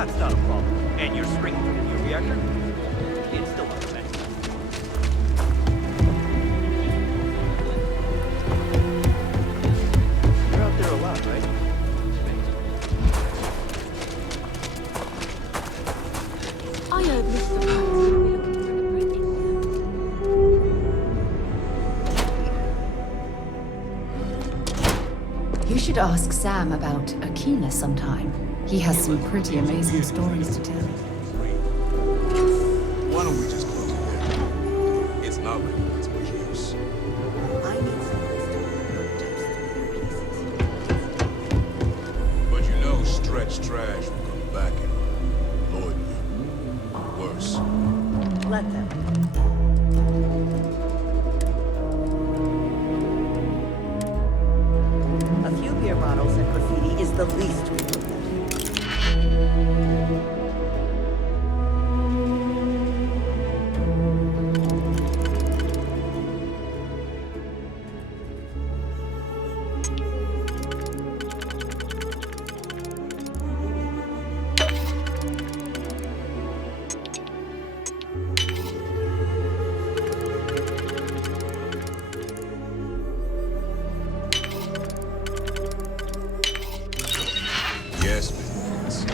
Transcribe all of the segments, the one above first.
That's not a problem. And you're springing from the new reactor? It's still not a You're out there a lot, right? I heard Mr. Price will be looking for an apprentice. You should ask Sam about Akina sometime. He has some pretty amazing stories to tell. Why don't we just go together? It's not like it's much use. I need someplace to put pieces. But you know Stretch Trash will come back and Lloyd will. Worse. Let them. A few beer bottles and graffiti is the least we can do. Yes, Vince.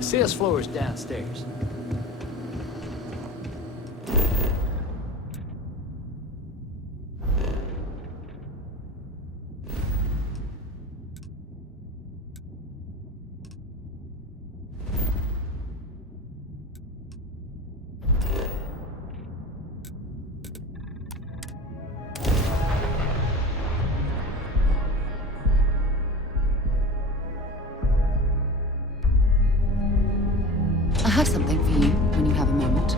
Sales floor is downstairs. I have something for you when you have a moment.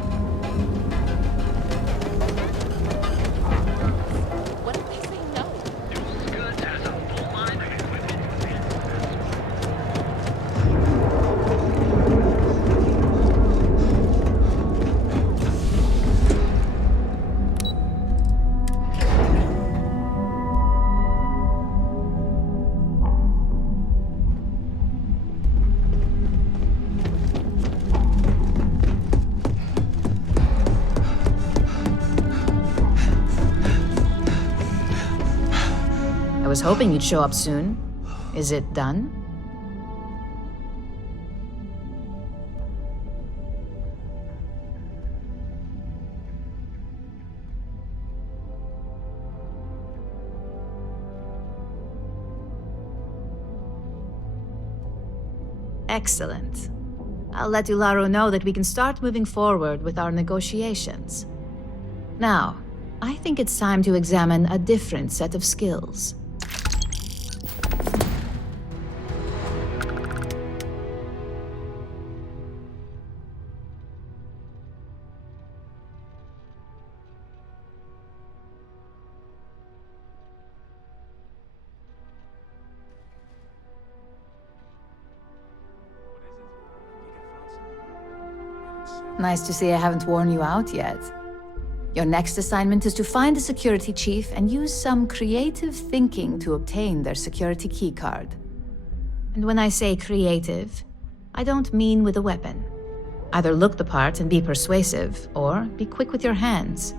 What if they say no? I was hoping you'd show up soon. Is it done? Excellent. I'll let Ilaro know that we can start moving forward with our negotiations. Now, I think it's time to examine a different set of skills. Nice to see I haven't worn you out yet. Your next assignment is to find the security chief and use some creative thinking to obtain their security keycard. And when I say creative, I don't mean with a weapon. Either look the part and be persuasive, or be quick with your hands.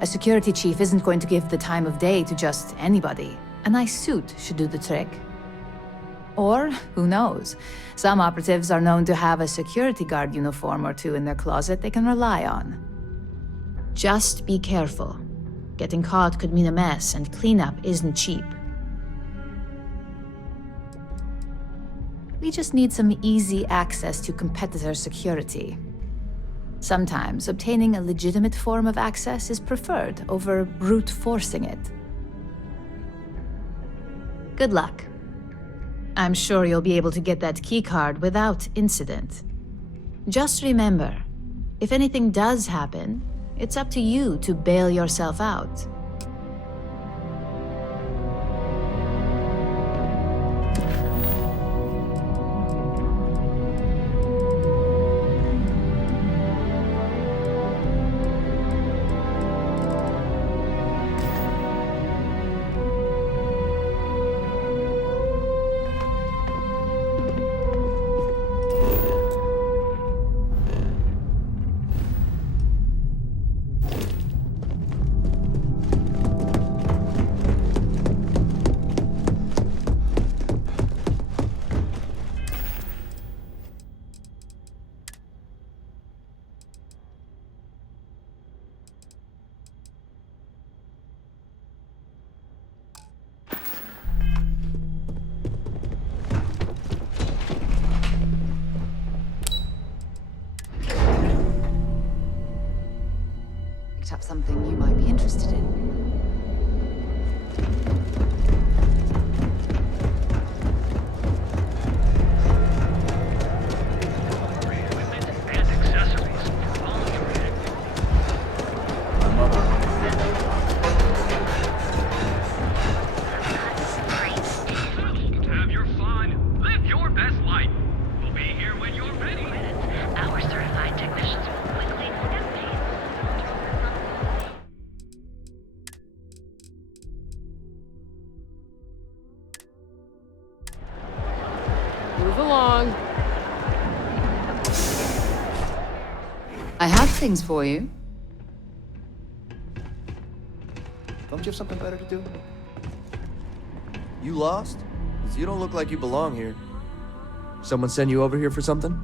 A security chief isn't going to give the time of day to just anybody. A nice suit should do the trick. Or, who knows, some operatives are known to have a security guard uniform or two in their closet they can rely on. Just be careful. Getting caught could mean a mess, and cleanup isn't cheap. We just need some easy access to competitor security. Sometimes obtaining a legitimate form of access is preferred over brute forcing it. Good luck. I'm sure you'll be able to get that keycard without incident. Just remember, if anything does happen, it's up to you to bail yourself out. Picked up something you might be interested in. Have your fun. Live your best life. We'll be here when you're ready. Our certified technicians will quickly and painlessly. Move along. I have things for you. Don't you have something better to do? You lost? 'Cause you don't look like you belong here. Someone send you over here for something?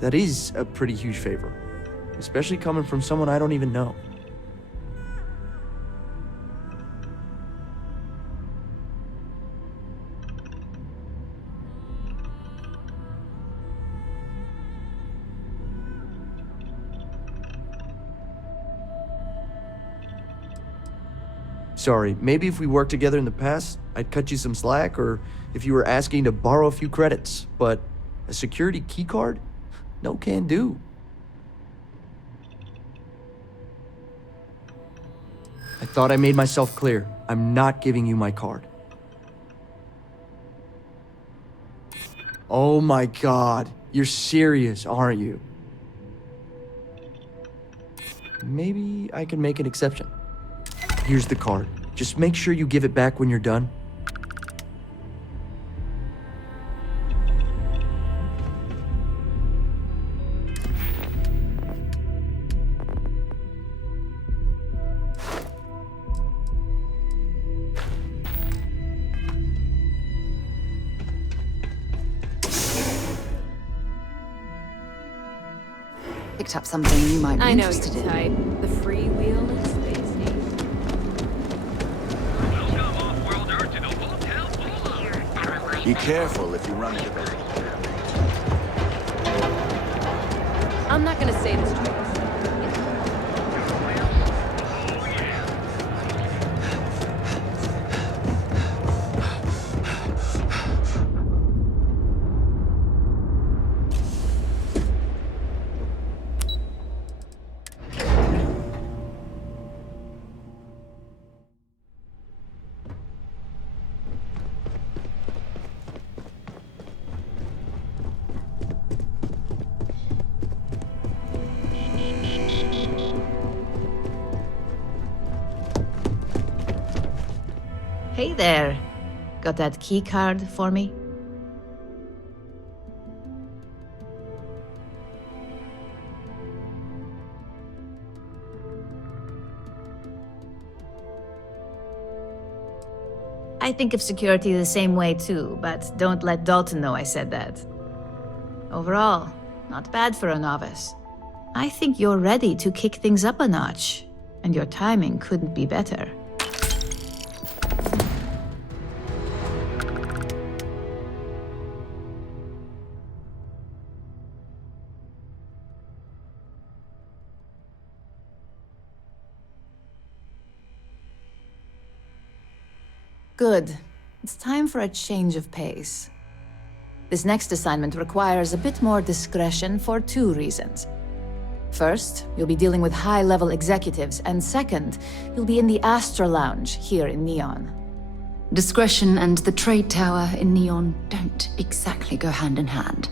That is a pretty huge favor, especially coming from someone I don't even know. Sorry, maybe if we worked together in the past, I'd cut you some slack, or if you were asking to borrow a few credits, but a security keycard? No can do. I thought I made myself clear. I'm not giving you my card. Oh my god, you're serious, aren't you? Maybe I can make an exception. Here's the card. Just make sure you give it back when you're done. Picked up something you might be I know interested your in. type. The freewheel and space neat. Welcome off-world Earth to the Hotel Boulevard. Be careful if you run into those. I'm not gonna say this twice. Hey there. Got that key card for me? I think of security the same way too, but don't let Dalton know I said that. Overall, not bad for a novice. I think you're ready to kick things up a notch, and your timing couldn't be better. Good. It's time for a change of pace. This next assignment requires a bit more discretion for 2 reasons. First, you'll be dealing with high-level executives, and second, you'll be in the Astra Lounge here in Neon. Discretion and the trade tower in Neon don't exactly go hand in hand.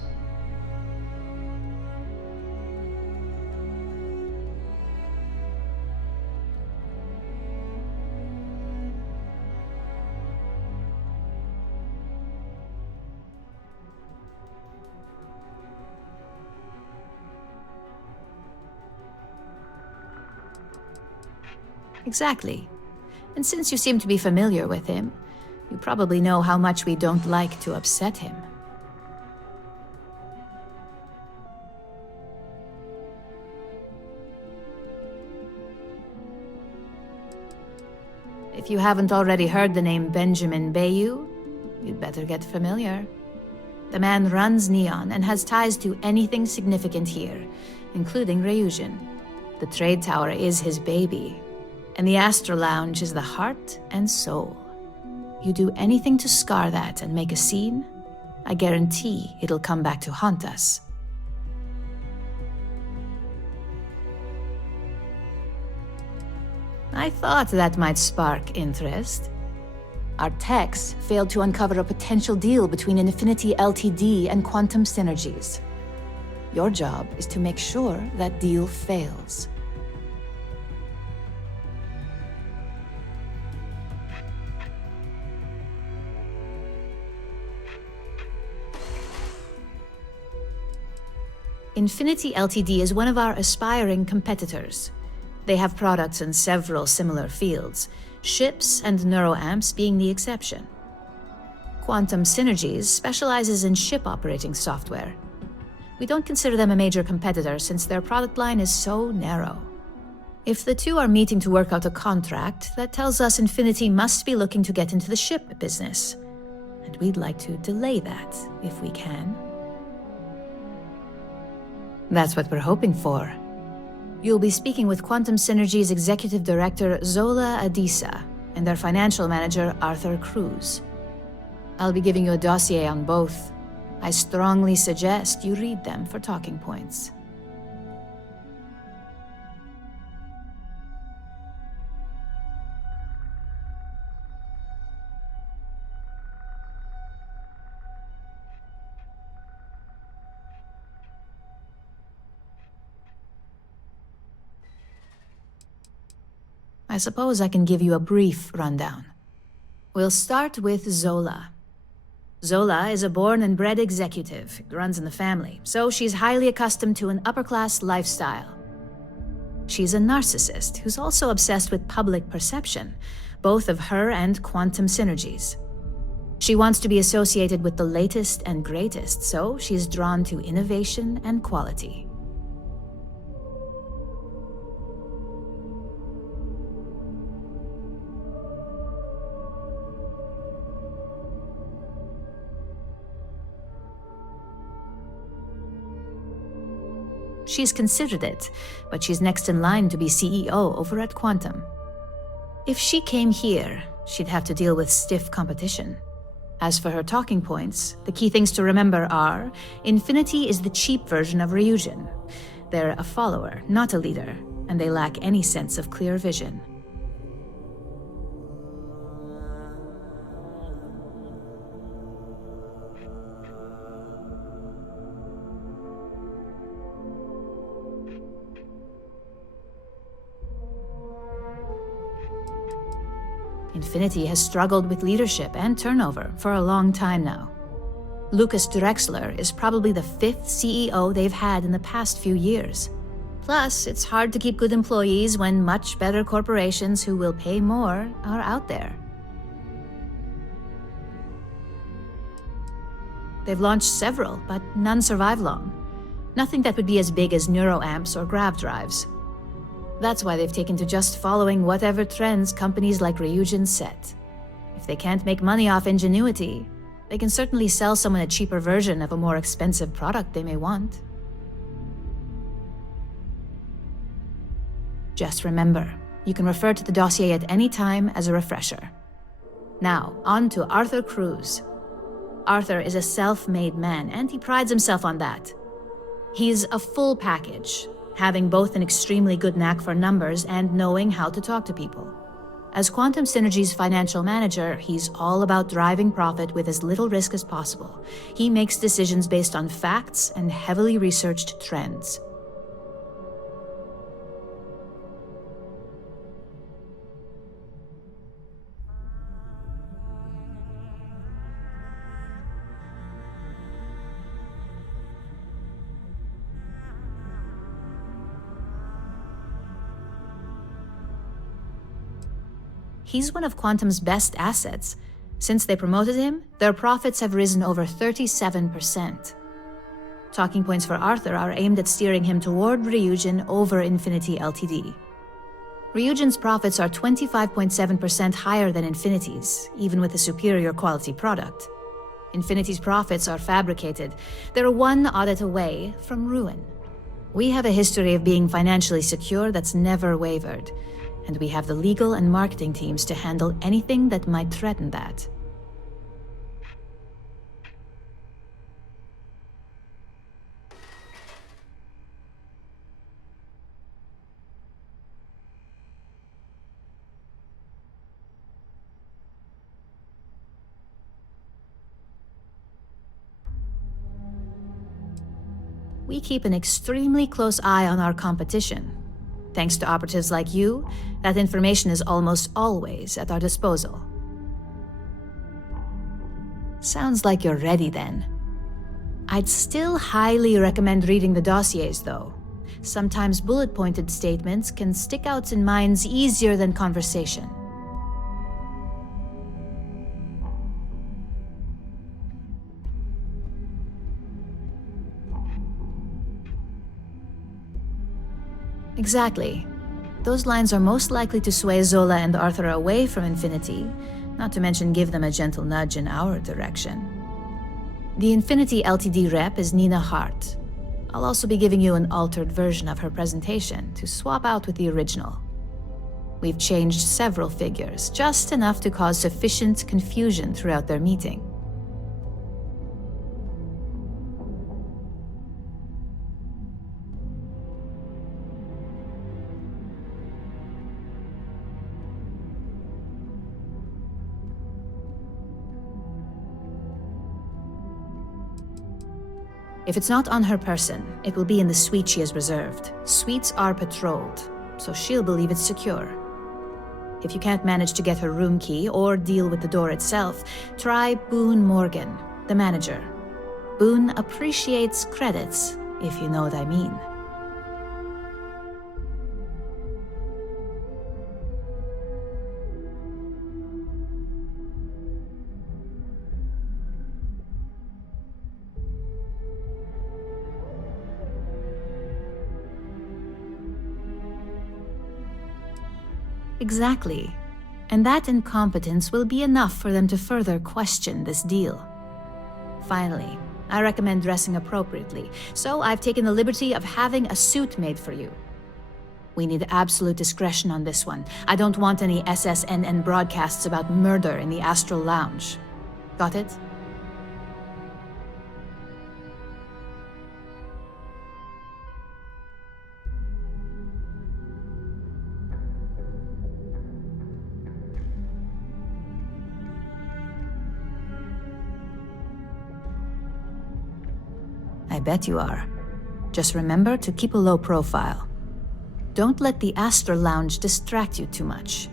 Exactly. And since you seem to be familiar with him, you probably know how much we don't like to upset him. If you haven't already heard the name Benjamin Bayou, you'd better get familiar. The man runs Neon and has ties to anything significant here, including Ryujin. The trade tower is his baby, and the Astra Lounge is the heart and soul. You do anything to scar that and make a scene, I guarantee it'll come back to haunt us. I thought that might spark interest. Our techs failed to uncover a potential deal between Infinity Ltd and Quantum Synergies. Your job is to make sure that deal fails. Infinity Ltd is one of our aspiring competitors. They have products in several similar fields, ships and neuroamps being the exception. Quantum Synergies specializes in ship operating software. We don't consider them a major competitor since their product line is so narrow. If the two are meeting to work out a contract, that tells us Infinity must be looking to get into the ship business. And we'd like to delay that, if we can. That's what we're hoping for. You'll be speaking with Quantum Synergy's Executive Director Zola Adisa and their Financial Manager Arthur Cruz. I'll be giving you a dossier on both. I strongly suggest you read them for talking points. I suppose I can give you a brief rundown. We'll start with Zola. Zola is a born and bred executive, runs in the family, so she's highly accustomed to an upper-class lifestyle. She's a narcissist who's also obsessed with public perception, both of her and Quantum Synergies. She wants to be associated with the latest and greatest, so she's drawn to innovation and quality. She's considered it, but she's next in line to be CEO over at Quantum. If she came here, she'd have to deal with stiff competition. As for her talking points, the key things to remember are, Infinity is the cheap version of Ryujin. They're a follower, not a leader, and they lack any sense of clear vision. Infinity has struggled with leadership and turnover for a long time now. Lucas Drexler is probably the 5th CEO they've had in the past few years. Plus, it's hard to keep good employees when much better corporations who will pay more are out there. They've launched several, but none survive long. Nothing that would be as big as neuroamps or grav drives. That's why they've taken to just following whatever trends companies like Ryujin set. If they can't make money off ingenuity, they can certainly sell someone a cheaper version of a more expensive product they may want. Just remember, you can refer to the dossier at any time as a refresher. Now, on to Arthur Cruz. Arthur is a self-made man, and he prides himself on that. He's a full package, having both an extremely good knack for numbers and knowing how to talk to people. As Quantum Synergy's financial manager, he's all about driving profit with as little risk as possible. He makes decisions based on facts and heavily researched trends. He's one of Quantum's best assets. Since they promoted him, their profits have risen over 37%. Talking points for Arthur are aimed at steering him toward Ryujin over Infinity Ltd. Ryujin's profits are 25.7% higher than Infinity's, even with a superior quality product. Infinity's profits are fabricated. They're one audit away from ruin. We have a history of being financially secure that's never wavered, and we have the legal and marketing teams to handle anything that might threaten that. We keep an extremely close eye on our competition. Thanks to operatives like you, that information is almost always at our disposal. Sounds like you're ready then. I'd still highly recommend reading the dossiers, though. Sometimes bullet-pointed statements can stick out in minds easier than conversation. Exactly. Those lines are most likely to sway Zola and Arthur away from Infinity, not to mention give them a gentle nudge in our direction. The Infinity Ltd rep is Nina Hart. I'll also be giving you an altered version of her presentation to swap out with the original. We've changed several figures, just enough to cause sufficient confusion throughout their meeting. If it's not on her person, it will be in the suite she has reserved. Suites are patrolled, so she'll believe it's secure. If you can't manage to get her room key or deal with the door itself, try Boone Morgan, the manager. Boone appreciates credits, if you know what I mean. Exactly. And that incompetence will be enough for them to further question this deal. Finally, I recommend dressing appropriately, so I've taken the liberty of having a suit made for you. We need absolute discretion on this one. I don't want any SSNN broadcasts about murder in the Astral Lounge. Got it? I bet you are. Just remember to keep a low profile. Don't let the Astral Lounge distract you too much.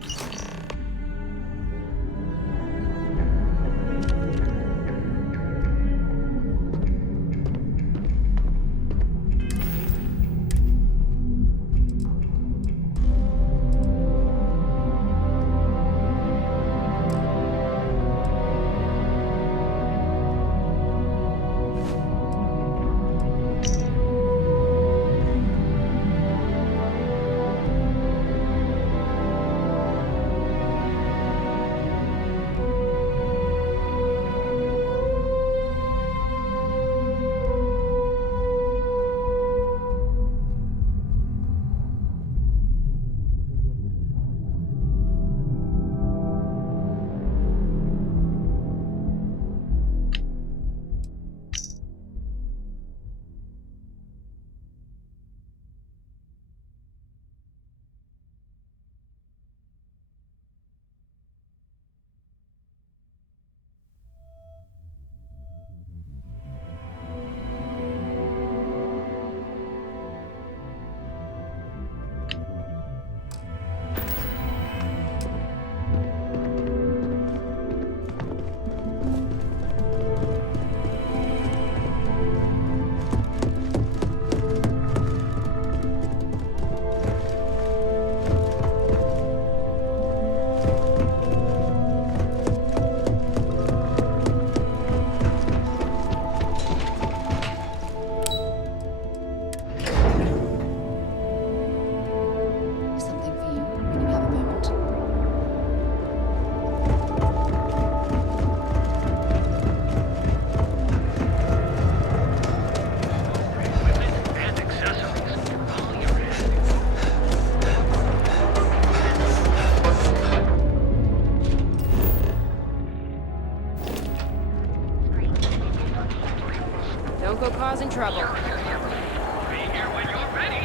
Don't go causing trouble. Be here when you're ready.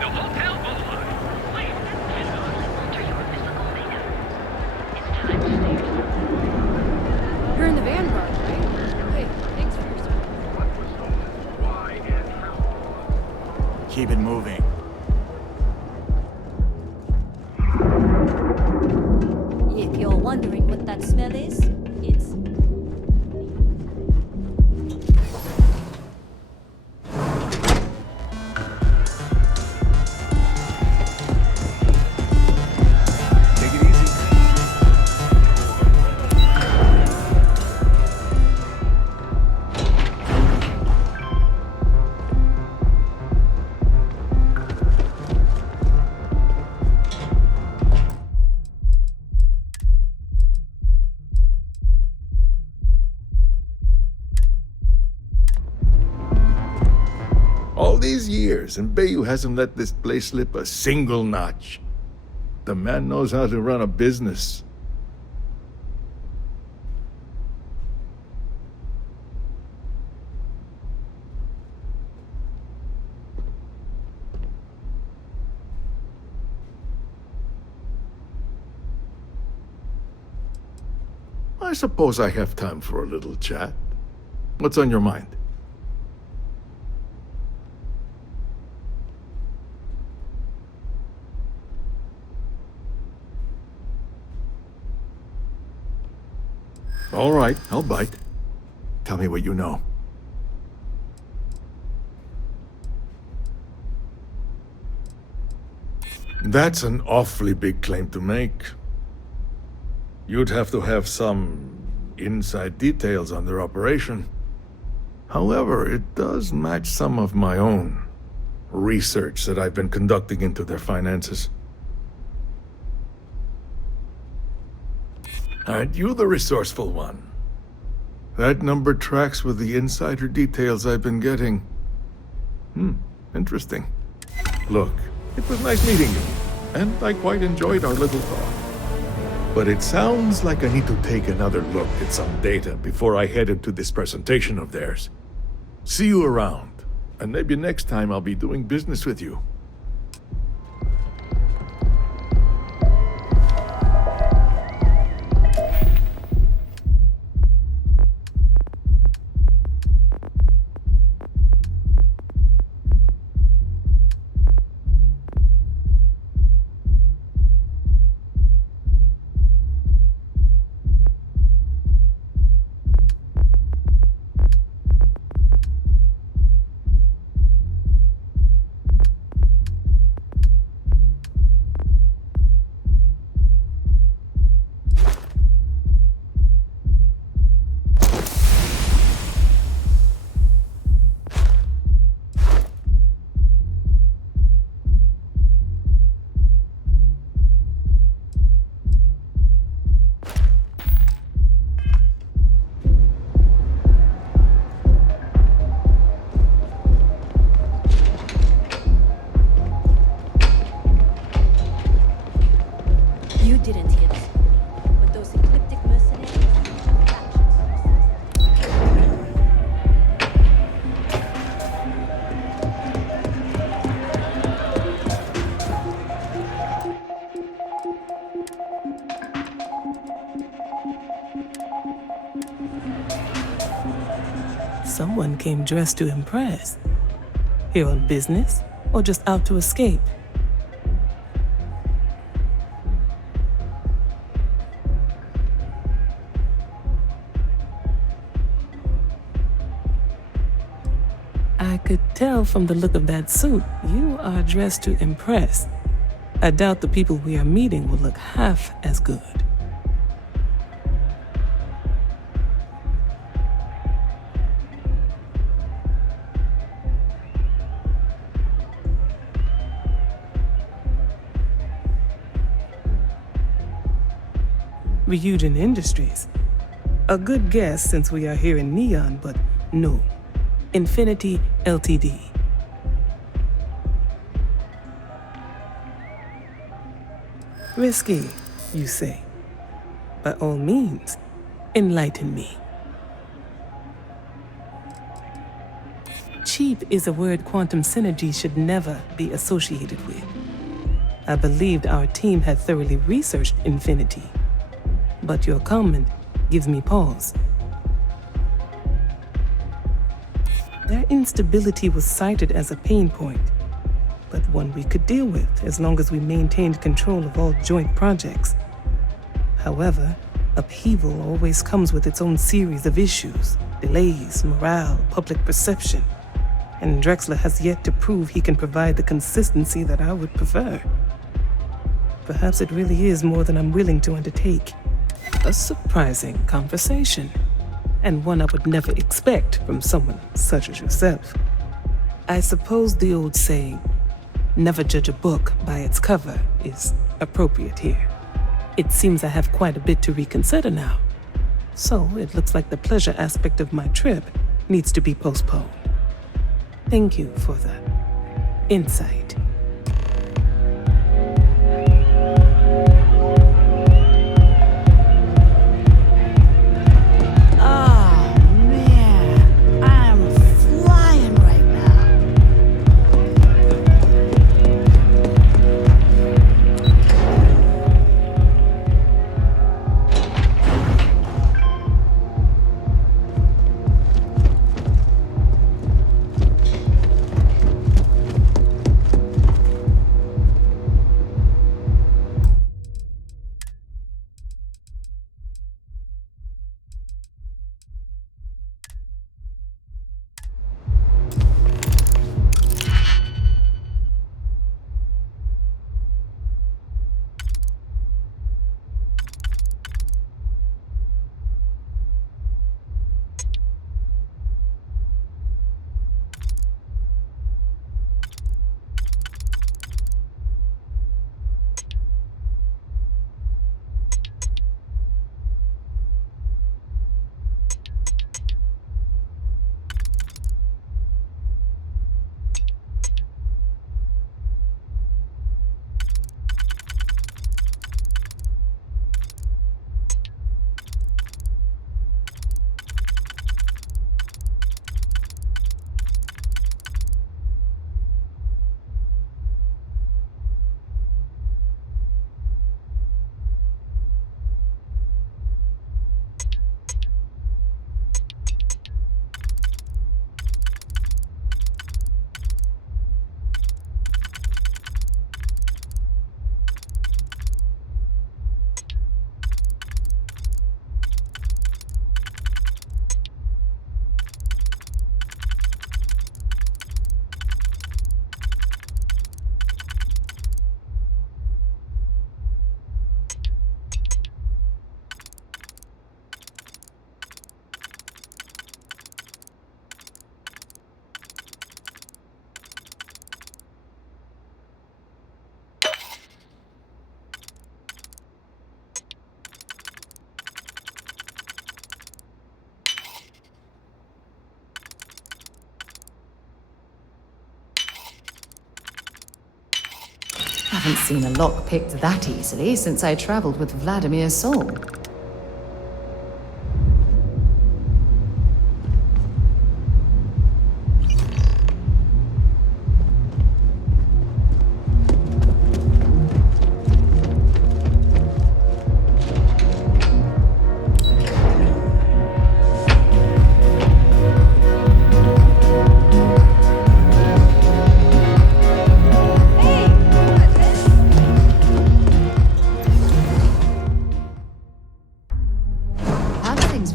The Hotel Boulevard. Please. Alter your physical makeup. It's time to stay. You're in the Vanguard, right? Hey, thanks for your service. Why and how? Keep it moving. If you're wondering what that smell is, it's... Take it easy. All these years, and Bayou hasn't let this place slip a single notch. The man knows how to run a business. I suppose I have time for a little chat. What's on your mind? All right, I'll bite. Tell me what you know. That's an awfully big claim to make. You'd have to have some inside details on their operation. However, it does match some of my own research that I've been conducting into their finances. Aren't you the resourceful one? That number tracks with the insider details I've been getting. Interesting. Look, it was nice meeting you, and I quite enjoyed our little talk. But it sounds like I need to take another look at some data before I head into this presentation of theirs. See you around, and maybe next time I'll be doing business with you. You didn't hit, but those ecliptic mercenaries... Someone came dressed to impress. Here on business, or just out to escape? I could tell from the look of that suit, you are dressed to impress. I doubt the people we are meeting will look half as good. Ryujin Industries. A good guess since we are here in Neon, but no. Infinity Ltd. Risky, you say? By all means, enlighten me. Cheap is a word quantum synergy should never be associated with. I believed our team had thoroughly researched Infinity, but your comment gives me pause. Their instability was cited as a pain point, but one we could deal with as long as we maintained control of all joint projects. However, upheaval always comes with its own series of issues, delays, morale, public perception, and Drexler has yet to prove he can provide the consistency that I would prefer. Perhaps it really is more than I'm willing to undertake. A surprising conversation, and one I would never expect from someone such as yourself. I suppose the old saying, never judge a book by its cover, is appropriate here. It seems I have quite a bit to reconsider now. So it looks like the pleasure aspect of my trip needs to be postponed. Thank you for the insight. Haven't seen a lock picked that easily since I traveled with Vladimir's soul.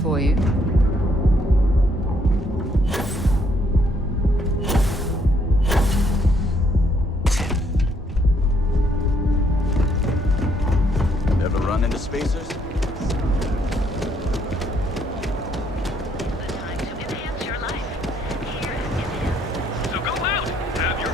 For you. Ever run into spacers? So go out, have your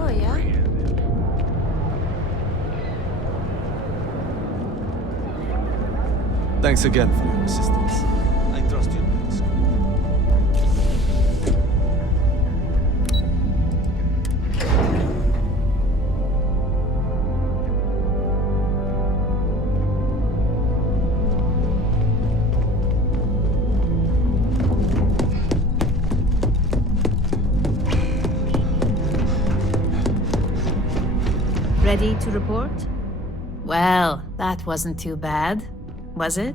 Oh, yeah? Thanks again for your assistance. I trust you. Ready to report? Well, that wasn't too bad, was it?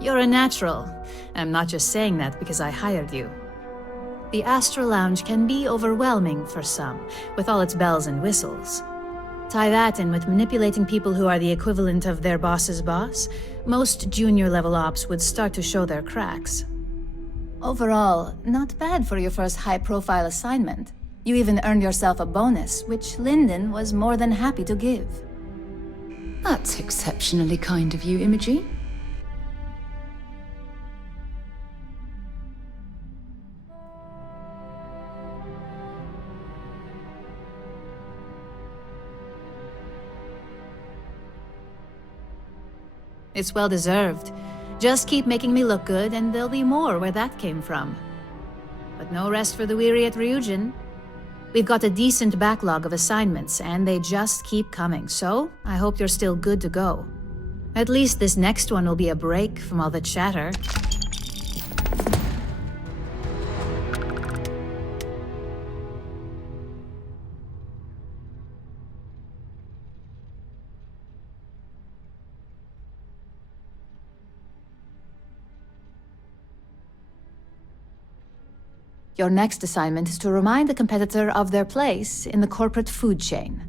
You're a natural. I'm not just saying that because I hired you. The Astral Lounge can be overwhelming for some, with all its bells and whistles. Tie that in with manipulating people who are the equivalent of their boss's boss, most junior-level ops would start to show their cracks. Overall, not bad for your first high-profile assignment. You even earned yourself a bonus, which Lyndon was more than happy to give. That's exceptionally kind of you, Imogene. It's well-deserved. Just keep making me look good, and there'll be more where that came from. But no rest for the weary at Ryujin. We've got a decent backlog of assignments, and they just keep coming, so I hope you're still good to go. At least this next one will be a break from all the chatter. Your next assignment is to remind the competitor of their place in the corporate food chain.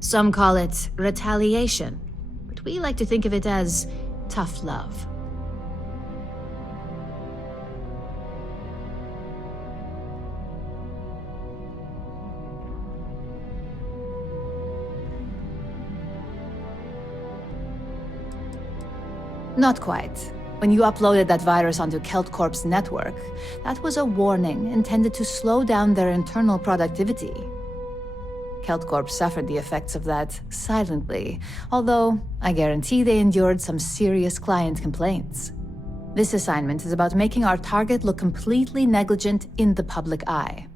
Some call it retaliation, but we like to think of it as tough love. Not quite. When you uploaded that virus onto KeltCorp's network, that was a warning intended to slow down their internal productivity. KeltCorp suffered the effects of that silently, although I guarantee they endured some serious client complaints. This assignment is about making our target look completely negligent in the public eye.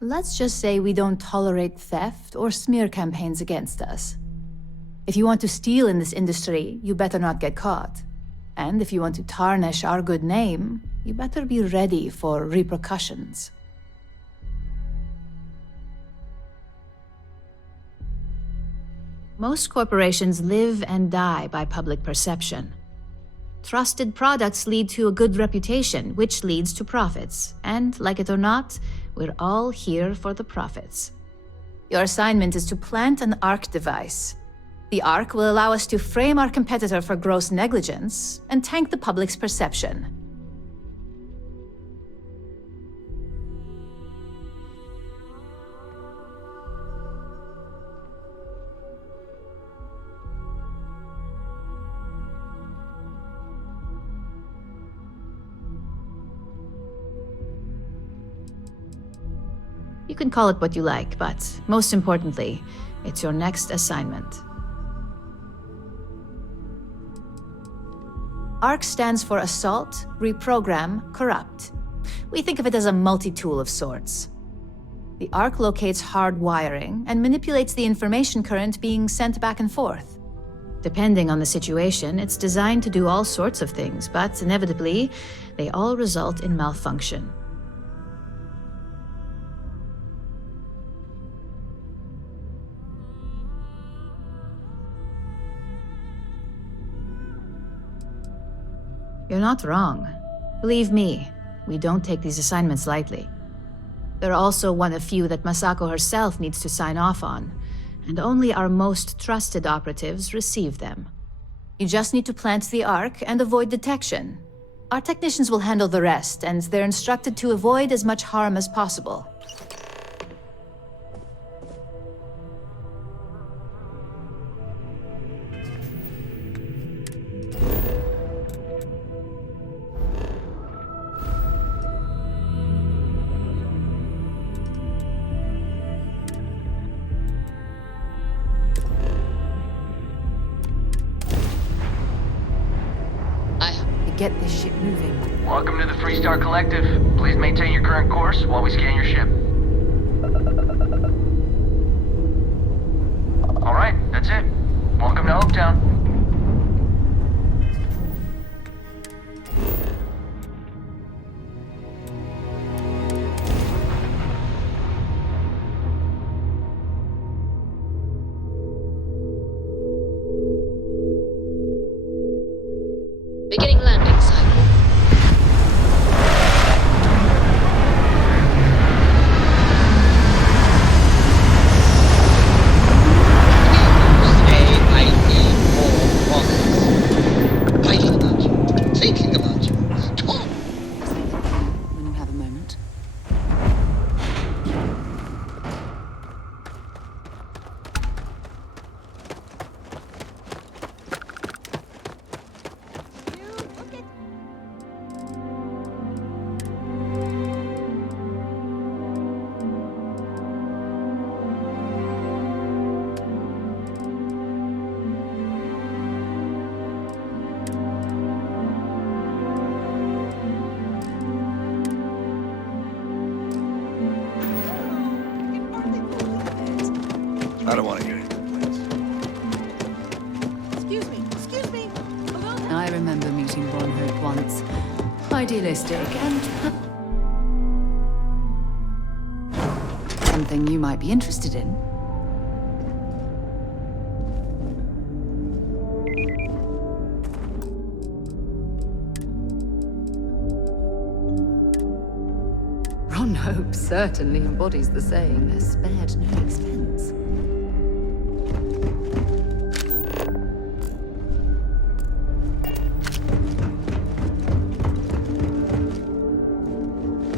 Let's just say we don't tolerate theft or smear campaigns against us. If you want to steal in this industry, you better not get caught. And if you want to tarnish our good name, you better be ready for repercussions. Most corporations live and die by public perception. Trusted products lead to a good reputation, which leads to profits. And, like it or not, we're all here for the profits. Your assignment is to plant an ARC device. The ARC will allow us to frame our competitor for gross negligence and tank the public's perception. You can call it what you like, but most importantly, it's your next assignment. ARC stands for Assault, Reprogram, Corrupt. We think of it as a multi-tool of sorts. The ARC locates hard wiring and manipulates the information current being sent back and forth. Depending on the situation, it's designed to do all sorts of things, but inevitably, they all result in malfunction. You're not wrong. Believe me, we don't take these assignments lightly. They're also one of few that Masako herself needs to sign off on, and only our most trusted operatives receive them. You just need to plant the ARC and avoid detection. Our technicians will handle the rest, and they're instructed to avoid as much harm as possible. get this ship moving. Welcome to the Freestar Collective. Please maintain your current course while we scan your ship. Alright, that's it. Welcome to Hopetown. Beginning landing cycle. Thinking about you. Talk. When you have a moment. I don't want to hear any complaints. Excuse me. I remember meeting Ron Hope once. Idealistic and something you might be interested in. Ron Hope certainly embodies the saying, spared no expense.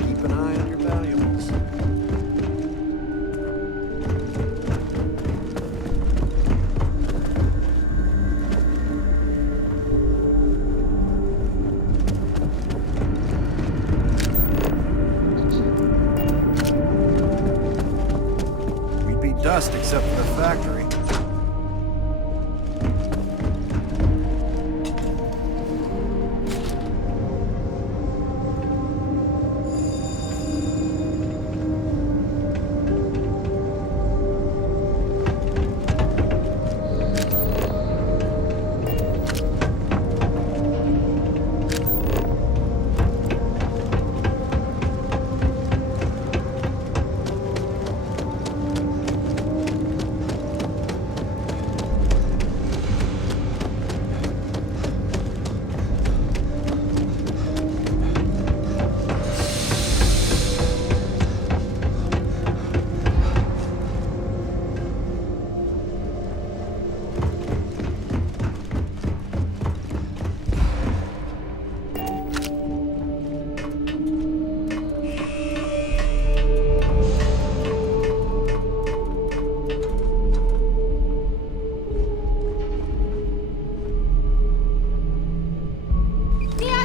Keep an eye on your valuables. We'd be dust except for the factory.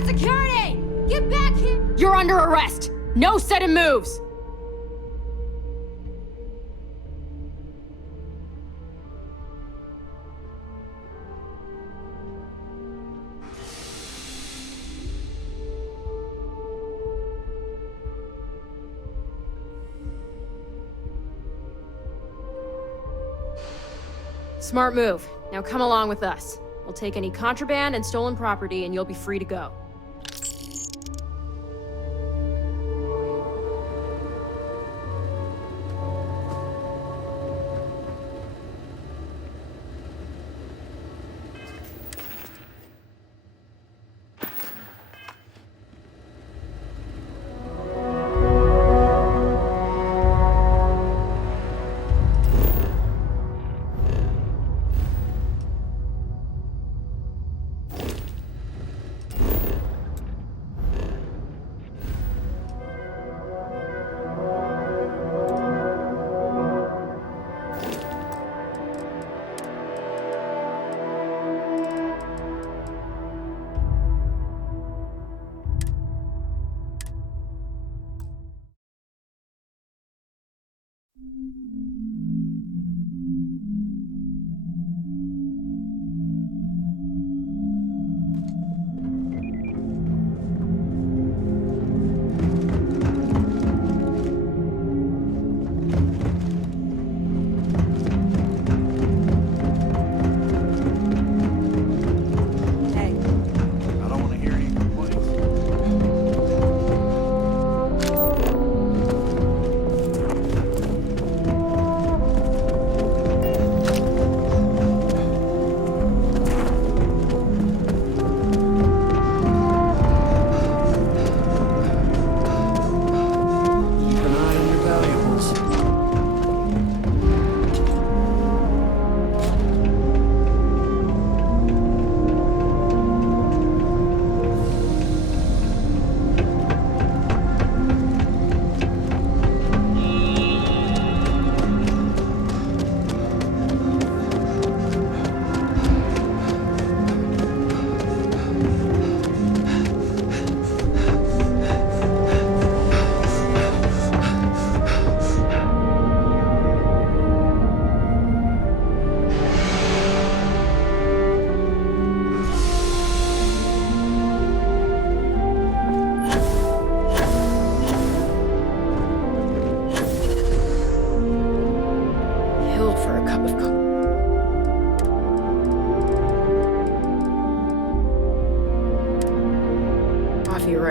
Security! Get back here! You're under arrest! No sudden moves! Smart move. Now come along with us. We'll take any contraband and stolen property and you'll be free to go.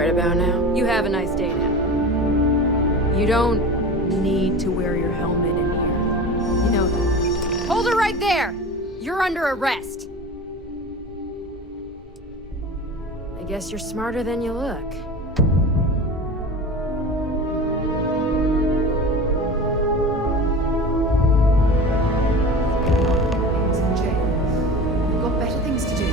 right about now. You have a nice day now. You don't need to wear your helmet in here. You know that. Hold her right there! You're under arrest. I guess you're smarter than you look. We've got better things to do.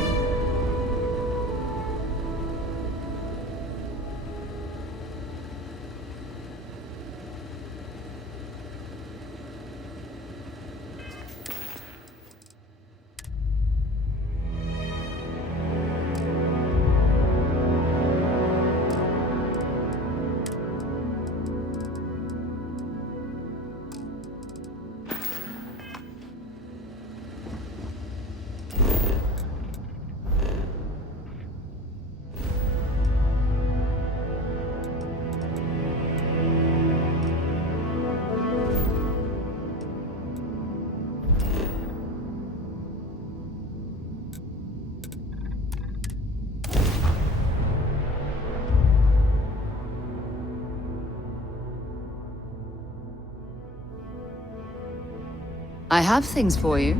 I have things for you.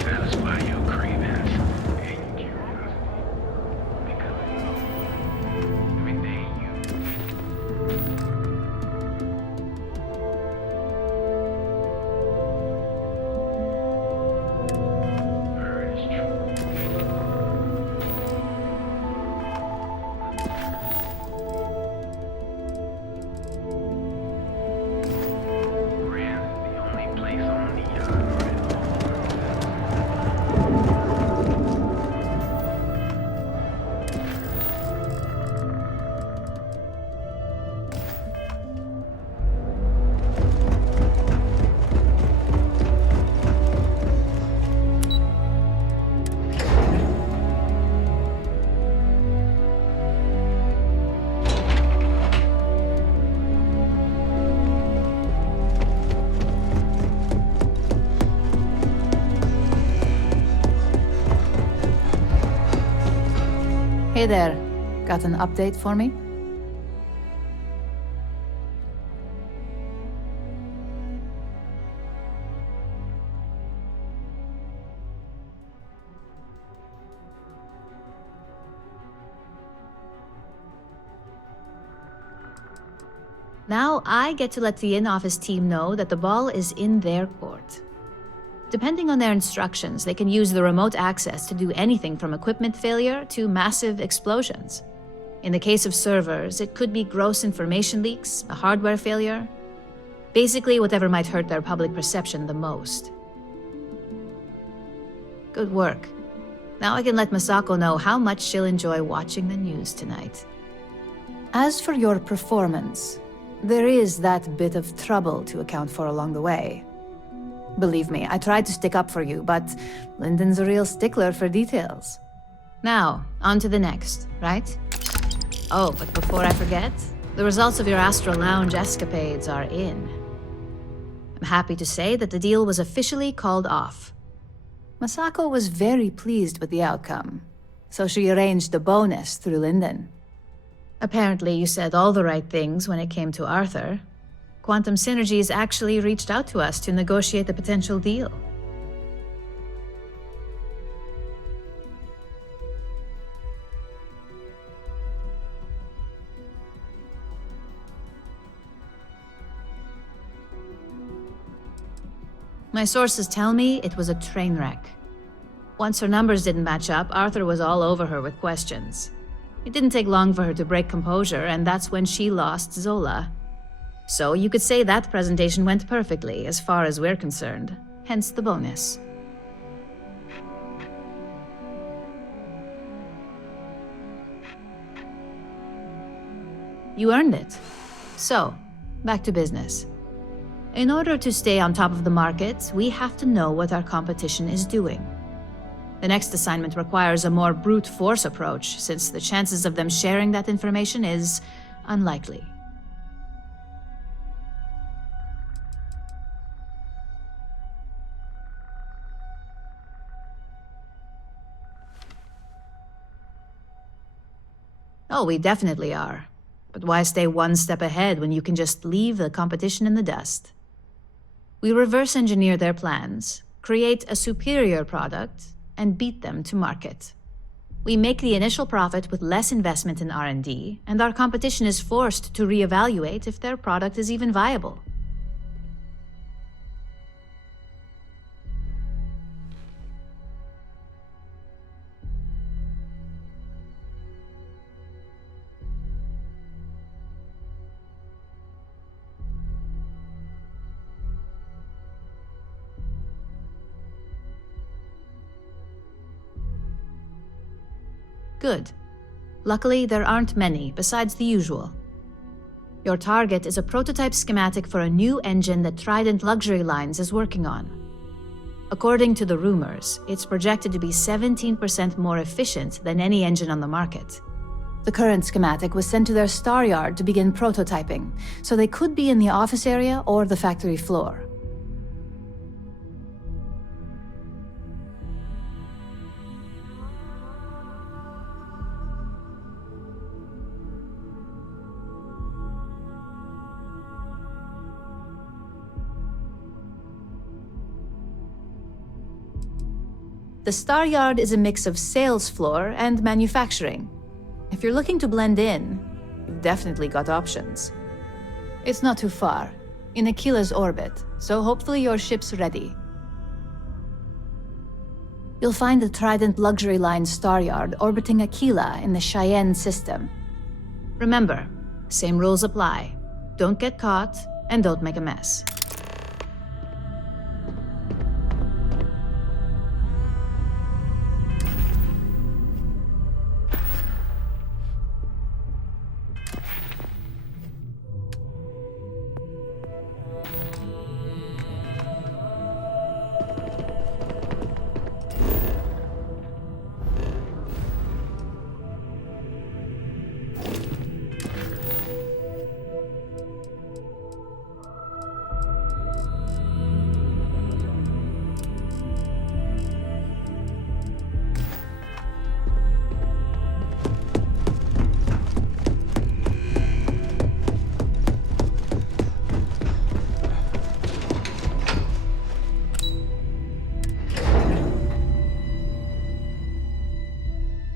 Satisfy your cravings and curiosity. Because everything you heard is true. Hey there. Got an update for me? Now I get to let the in-office team know that the ball is in their court. Depending on their instructions, they can use the remote access to do anything from equipment failure to massive explosions. In the case of servers, it could be gross information leaks, a hardware failure. Basically, whatever might hurt their public perception the most. Good work. Now I can let Masako know how much she'll enjoy watching the news tonight. As for your performance, there is that bit of trouble to account for along the way. Believe me, I tried to stick up for you, but Lyndon's a real stickler for details. Now, on to the next, right? Oh, but before I forget, the results of your Astral Lounge escapades are in. I'm happy to say that the deal was officially called off. Masako was very pleased with the outcome, so she arranged a bonus through Lyndon. Apparently, you said all the right things when it came to Arthur. Quantum Synergies actually reached out to us to negotiate the potential deal. My sources tell me it was a train wreck. Once her numbers didn't match up, Arthur was all over her with questions. It didn't take long for her to break composure, and that's when she lost Zola. So you could say that presentation went perfectly, as far as we're concerned. Hence the bonus. You earned it. So, back to business. In order to stay on top of the market, we have to know what our competition is doing. The next assignment requires a more brute force approach, since the chances of them sharing that information is unlikely. Oh, we definitely are. But why stay one step ahead when you can just leave the competition in the dust? We reverse engineer their plans, create a superior product, and beat them to market. We make the initial profit with less investment in R&D, and our competition is forced to reevaluate if their product is even viable. Good. Luckily, there aren't many, besides the usual. Your target is a prototype schematic for a new engine that Trident Luxury Lines is working on. According to the rumors, it's projected to be 17% more efficient than any engine on the market. The current schematic was sent to their star yard to begin prototyping, so they could be in the office area or the factory floor. The Star Yard is a mix of sales floor and manufacturing. If you're looking to blend in, you've definitely got options. It's not too far, in Aquila's orbit, so hopefully your ship's ready. You'll find the Trident Luxury Line Star Yard orbiting Aquila in the Cheyenne system. Remember, same rules apply. Don't get caught, and don't make a mess.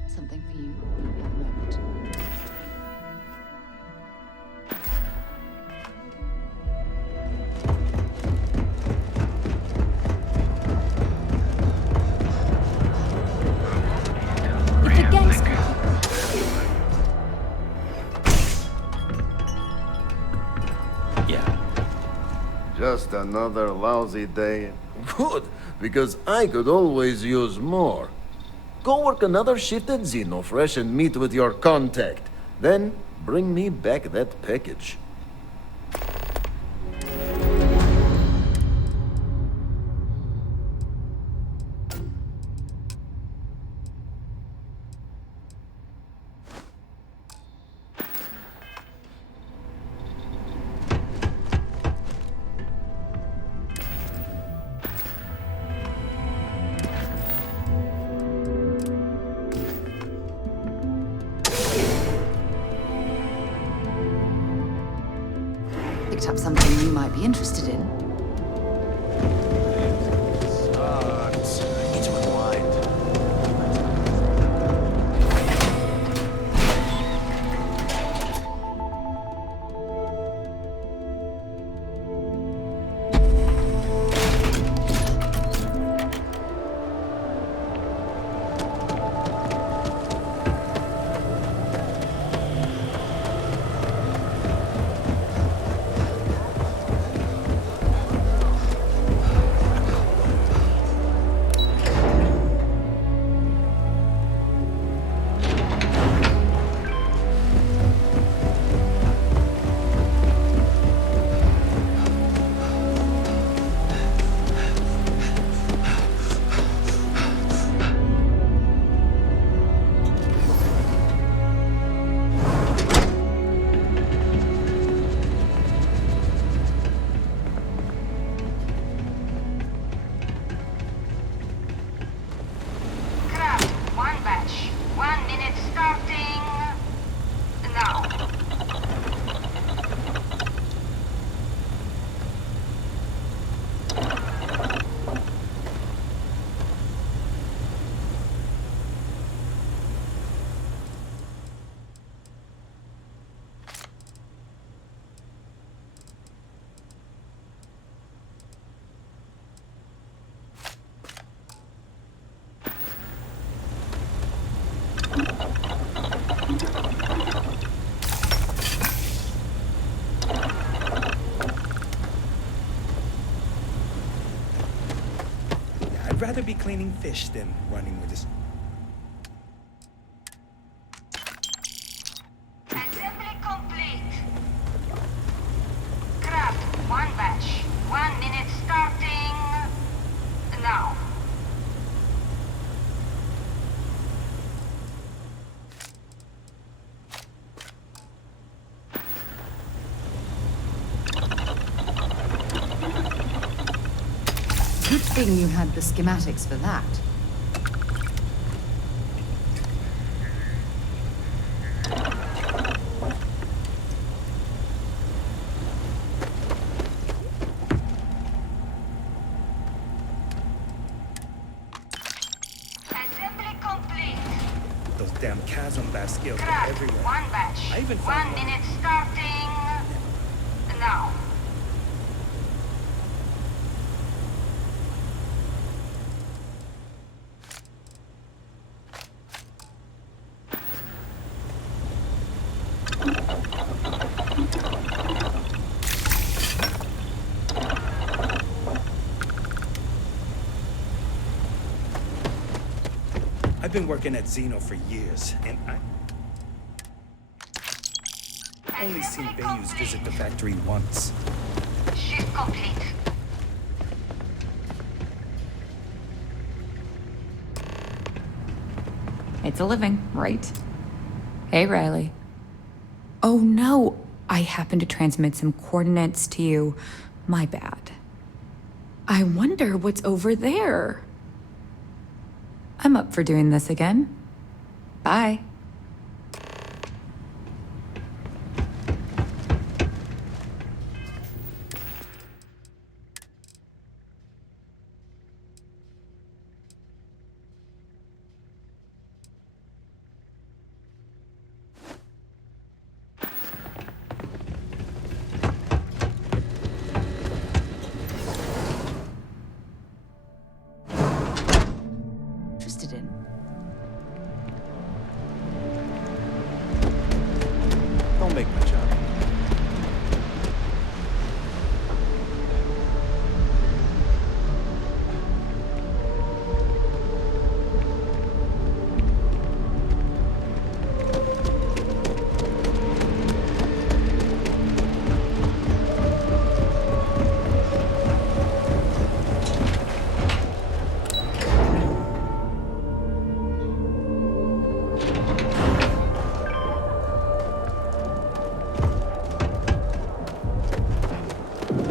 Something for you at the moment. If the gangs could Just another lousy day. Good, because I could always use more. Go work another shift at Xenofresh and meet with your contact. Then bring me back that package. Picked up something you might be interested in. Sucks. I need to unwind. rather be cleaning fish than running with this. Assembly complete. Craft 1 batch. 1 minute starting now. Good thing you had the schematics for that. Assembly complete. Those damn chasm basquills are Craft everywhere. 1 batch. I even 1 found one. minute starting now. I've been working at Xeno for years, and I only seen Bayous visit the factory once. Shift complete. It's a living, right? Hey, Riley. Oh no, I happened to transmit some coordinates to you. My bad. I wonder what's over there. I'm up for doing this again. Bye. Interested in. Don't make my job.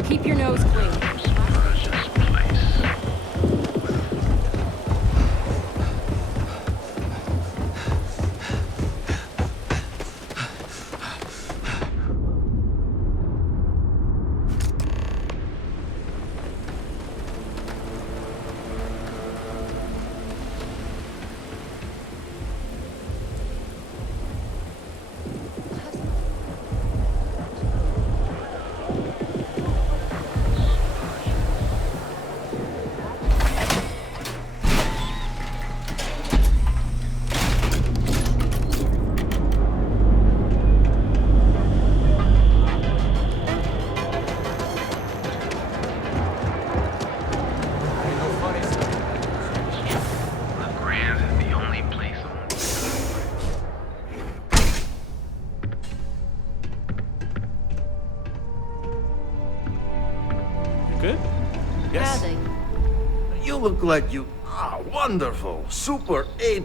Keep your nose clean. Grand, the only place on You good? Yes. Howdy. You look like you... wonderful. Super A+,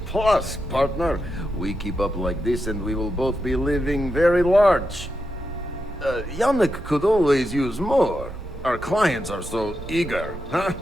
partner. We keep up like this and we will both be living very large. Yannick could always use more. Our clients are so eager, huh?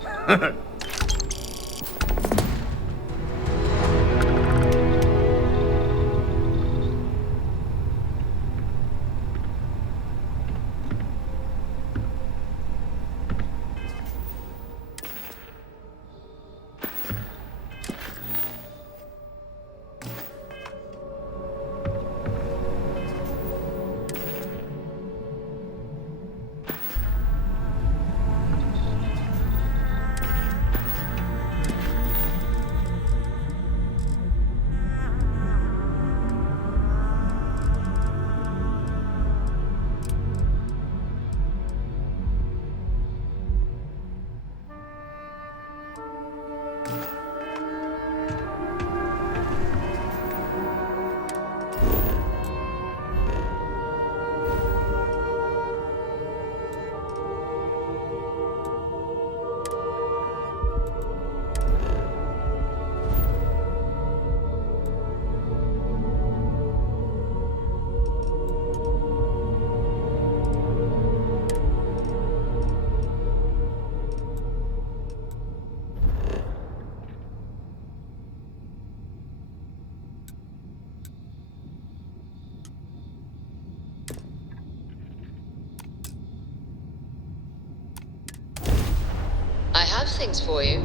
things for you.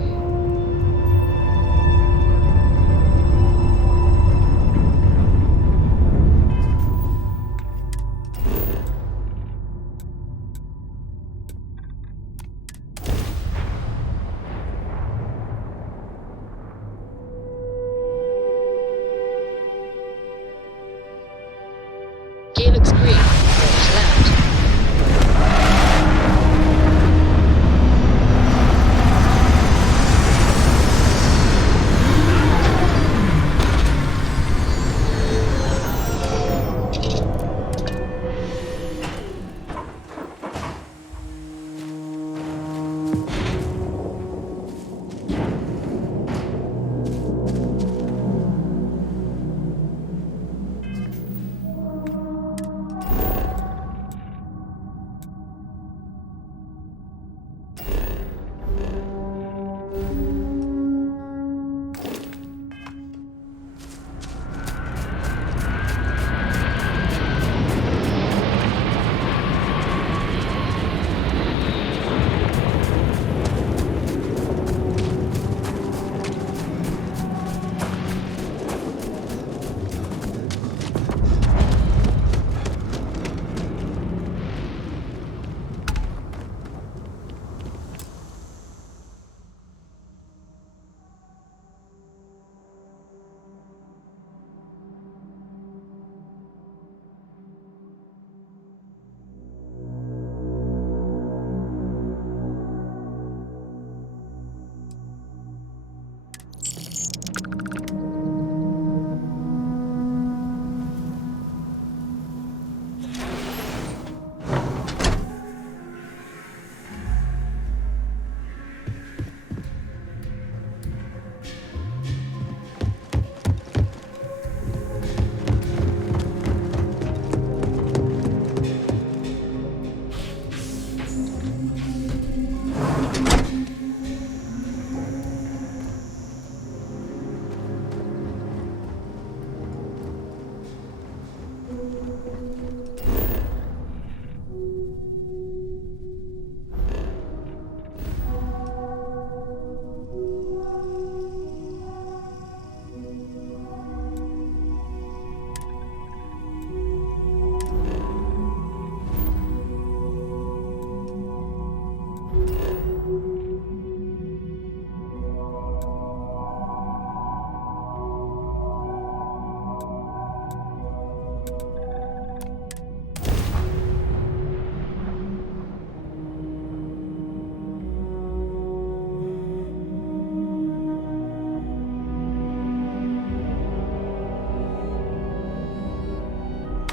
Gear looks green. Roger's loud.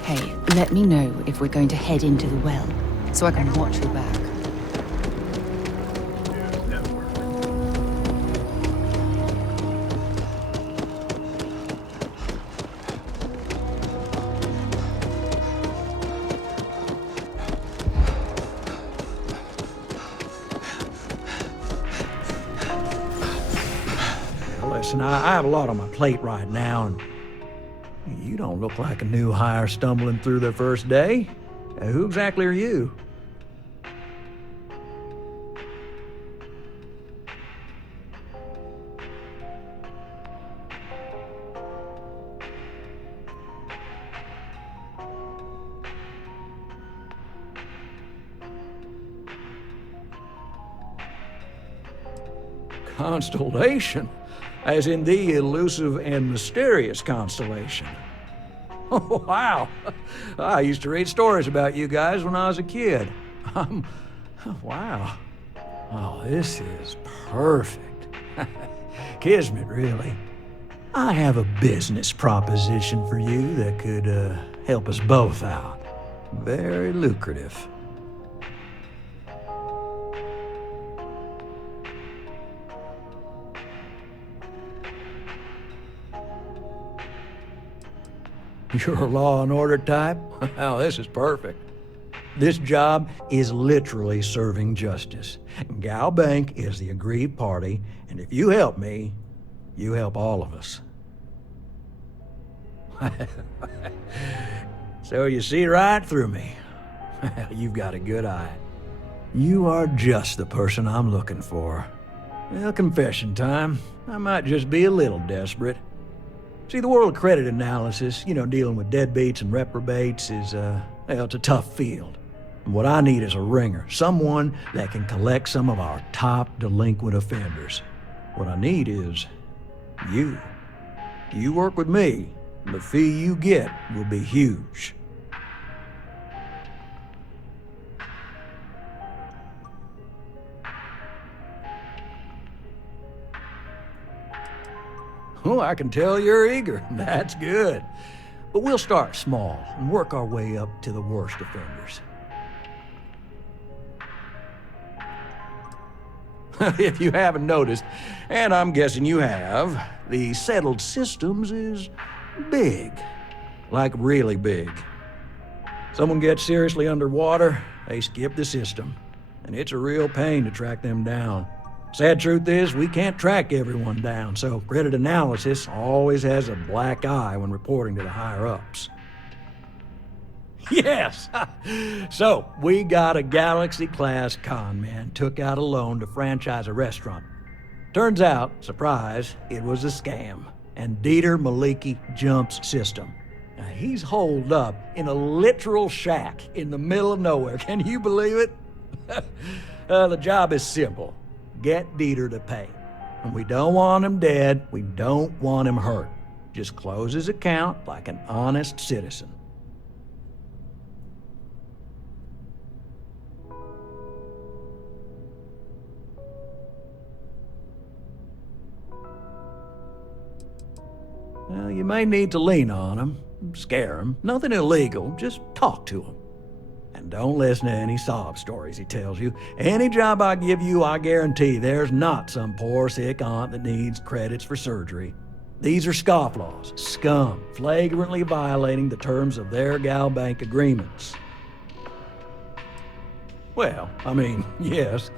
Hey, let me know if we're going to head into the well, so I can watch your back. Listen, I have a lot on my plate right now, and you don't look like a new hire stumbling through their first day. Who exactly are you? Constellation? As in the elusive and mysterious constellation. Oh, wow. I used to read stories about you guys when I was a kid. Wow. Oh, this is perfect. Kismet, really. I have a business proposition for you that could help us both out. Very lucrative. You're a law and order type? Well, this is perfect. This job is literally serving justice. Gal Bank is the aggrieved party, and if you help me, you help all of us. So you see right through me. You've got a good eye. You are just the person I'm looking for. Well, confession time. I might just be a little desperate. See, the world of credit analysis, dealing with deadbeats and reprobates is, it's a tough field. And what I need is a ringer, someone that can collect some of our top delinquent offenders. What I need is you. You work with me, and the fee you get will be huge. Oh, I can tell you're eager. That's good. But we'll start small and work our way up to the worst offenders. If you haven't noticed, and I'm guessing you have, the settled systems is big. Like really big. Someone gets seriously underwater, they skip the system. And it's a real pain to track them down. Sad truth is, we can't track everyone down, so credit analysis always has a black eye when reporting to the higher-ups. Yes! So, we got a Galaxy-class con man took out a loan to franchise a restaurant. Turns out, surprise, it was a scam. And Dieter Maliki jumps system. Now, he's holed up in a literal shack in the middle of nowhere. Can you believe it? The job is simple. Get Dieter to pay. And we don't want him dead, we don't want him hurt. Just close his account like an honest citizen. Well, you may need to lean on him, scare him. Nothing illegal, just talk to him. And don't listen to any sob stories he tells you. Any job I give you, I guarantee there's not some poor sick aunt that needs credits for surgery. These are scofflaws, scum, flagrantly violating the terms of their gal bank agreements. Well, yes,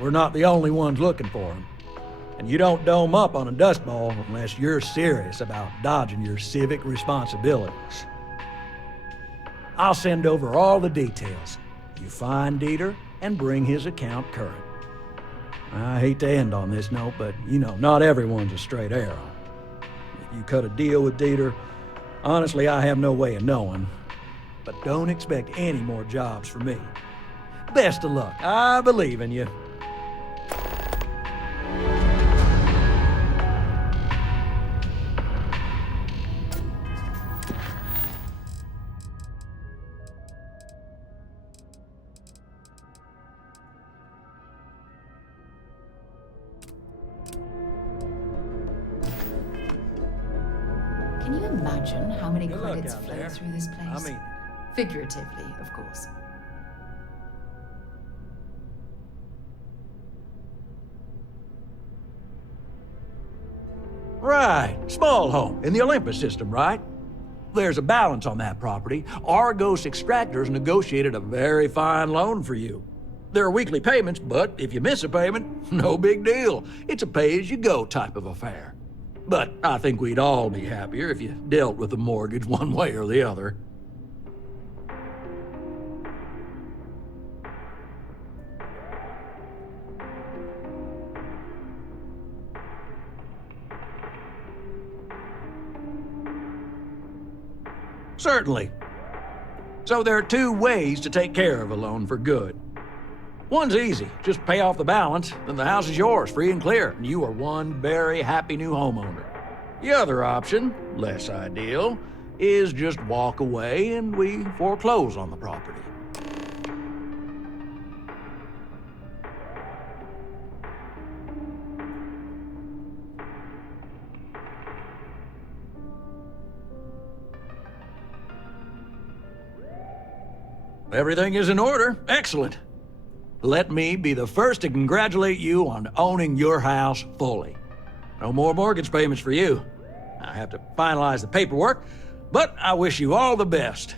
we're not the only ones looking for them. And you don't dome up on a dust ball unless you're serious about dodging your civic responsibilities. I'll send over all the details. You find Dieter and bring his account current. I hate to end on this note, but not everyone's a straight arrow. If you cut a deal with Dieter, honestly, I have no way of knowing. But don't expect any more jobs from me. Best of luck. I believe in you. Can you imagine how many credits flow through this place? Figuratively, of course. Right, small home in the Olympus system, right? There's a balance on that property. Argos Extractors negotiated a very fine loan for you. There are weekly payments, but if you miss a payment, no big deal. It's a pay-as-you-go type of affair. But I think we'd all be happier if you dealt with the mortgage one way or the other. Certainly. So there are two ways to take care of a loan for good. One's easy. Just pay off the balance, then the house is yours, free and clear, and you are one very happy new homeowner. The other option, less ideal, is just walk away and we foreclose on the property. Everything is in order. Excellent. Let me be the first to congratulate you on owning your house fully. No more mortgage payments for you. I have to finalize the paperwork, but I wish you all the best.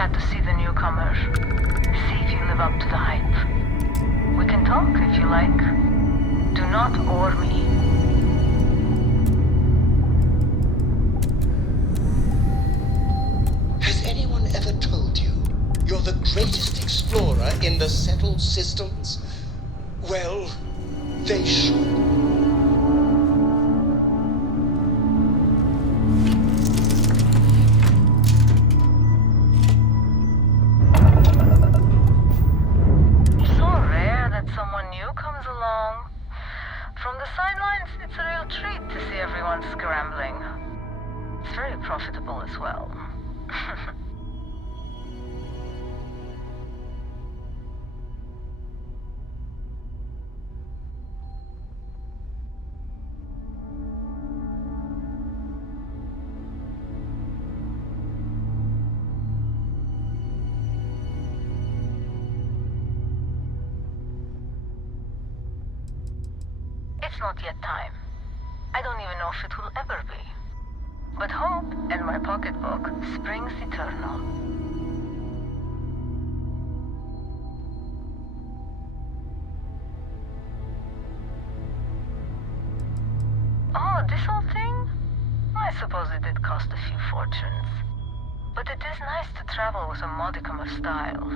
had to see the newcomer. See if you live up to the hype. We can talk if you like. Do not bore me. Has anyone ever told you you're the greatest explorer in the settled systems? Well, they should. So rare that someone new comes along. From the sidelines, it's a real treat to see everyone scrambling. It's very profitable as well. It's not yet time. I don't even know if it will ever be. But hope and my pocketbook springs eternal. Oh, this whole thing? I suppose it did cost a few fortunes. But it is nice to travel with a modicum of style.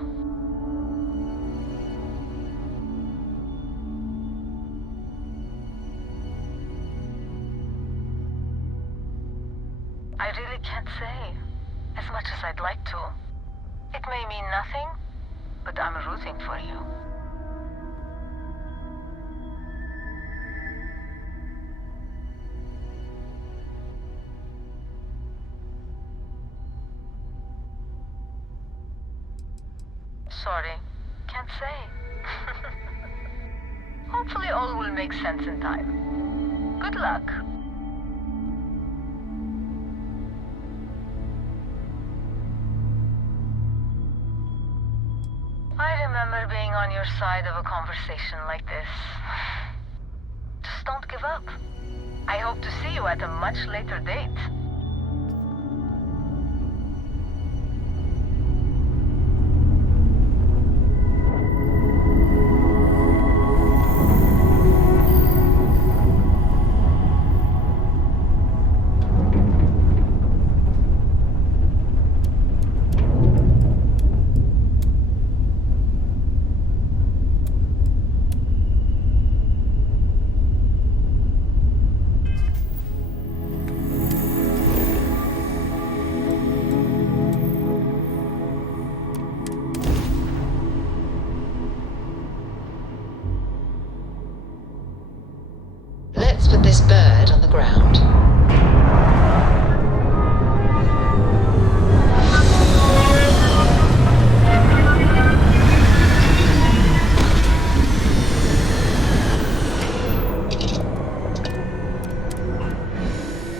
I really can't say, as much as I'd like to. It may mean nothing, but I'm rooting for you. Sorry, can't say. Hopefully all will make sense in time. Good luck. I remember being on your side of a conversation like this. Just don't give up. I hope to see you at a much later date. Let's put this bird on the ground.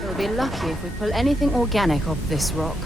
We'll be lucky if we pull anything organic off this rock.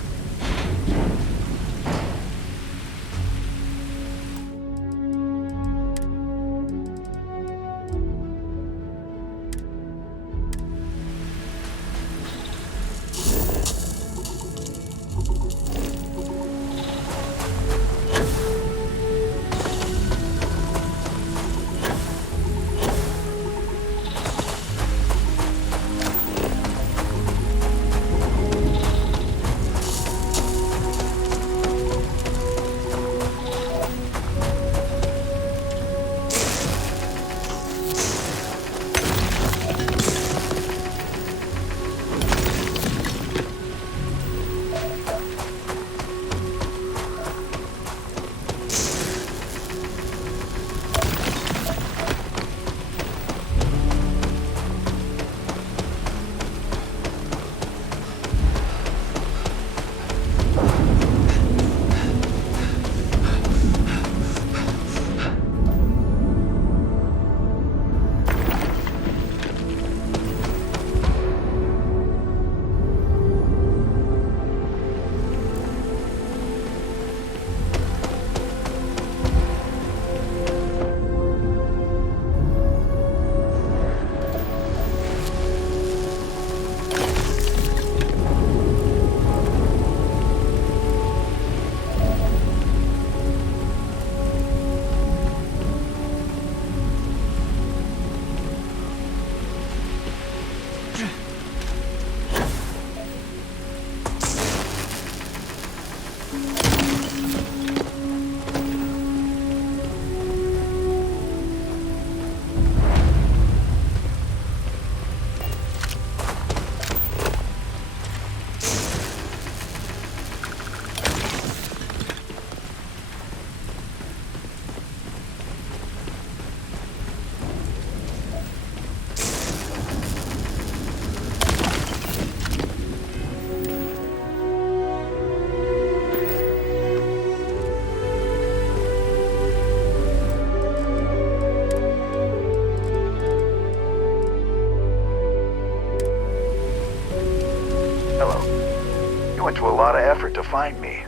You went to a lot of effort to find me.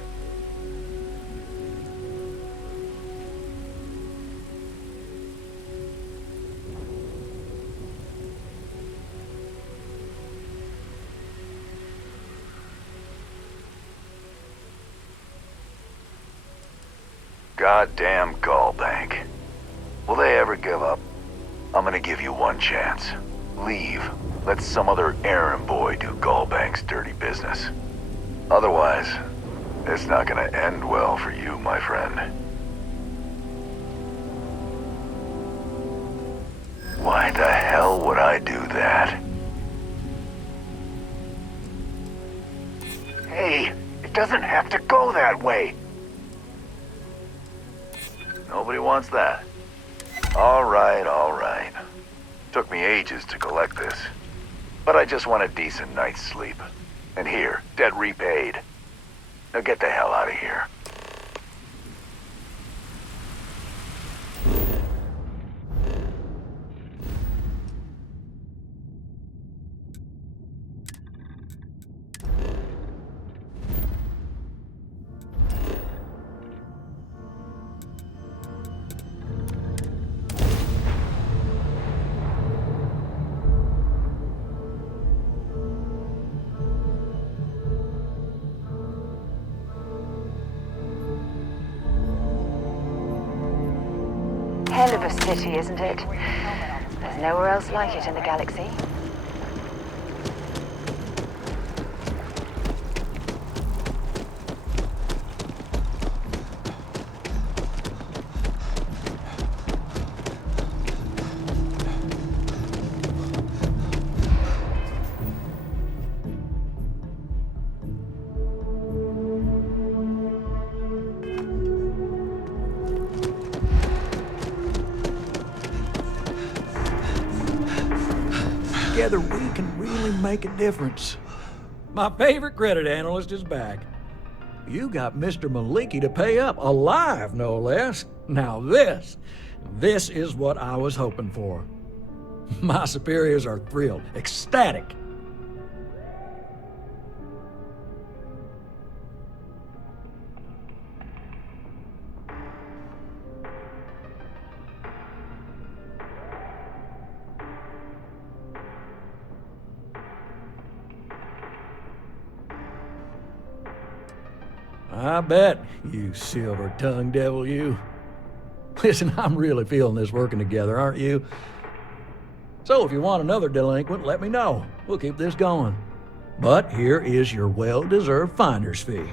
Goddamn Gallbank. Will they ever give up? I'm gonna give you one chance. Leave. Let some other errand boy do Gallbank's dirty business. Otherwise, it's not gonna end well for you, my friend. Why the hell would I do that? Hey, it doesn't have to go that way. Nobody wants that. All right, all right. Took me ages to collect this. But I just want a decent night's sleep. And here, debt repaid. Now get the hell out of here. Hell of a city, isn't it? There's nowhere else like it in the galaxy. Together we can really make a difference. My favorite credit analyst is back. You got Mr. Maliki to pay up, alive no less. Now this is what I was hoping for. My superiors are thrilled, ecstatic. I bet, you silver-tongued devil, you. Listen, I'm really feeling this working together, aren't you? So if you want another delinquent, let me know. We'll keep this going. But here is your well-deserved finder's fee.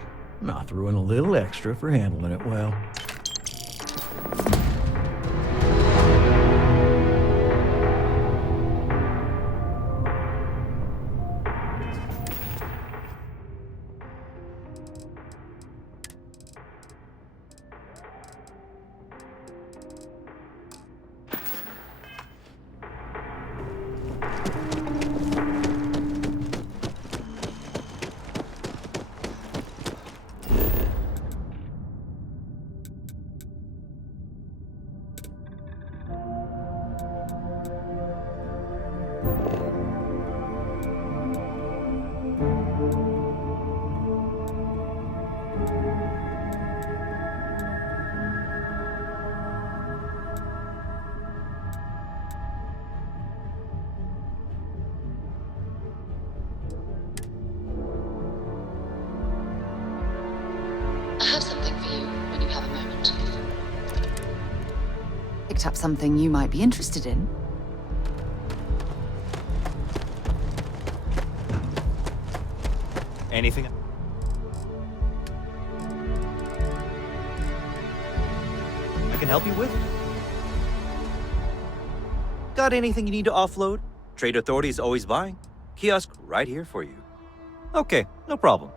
I threw in a little extra for handling it well. I have something for you when you have a moment. Picked up something you might be interested in. Anything? I can help you with? Got anything you need to offload? Trade Authority is always buying. Kiosk right here for you. Okay, no problem.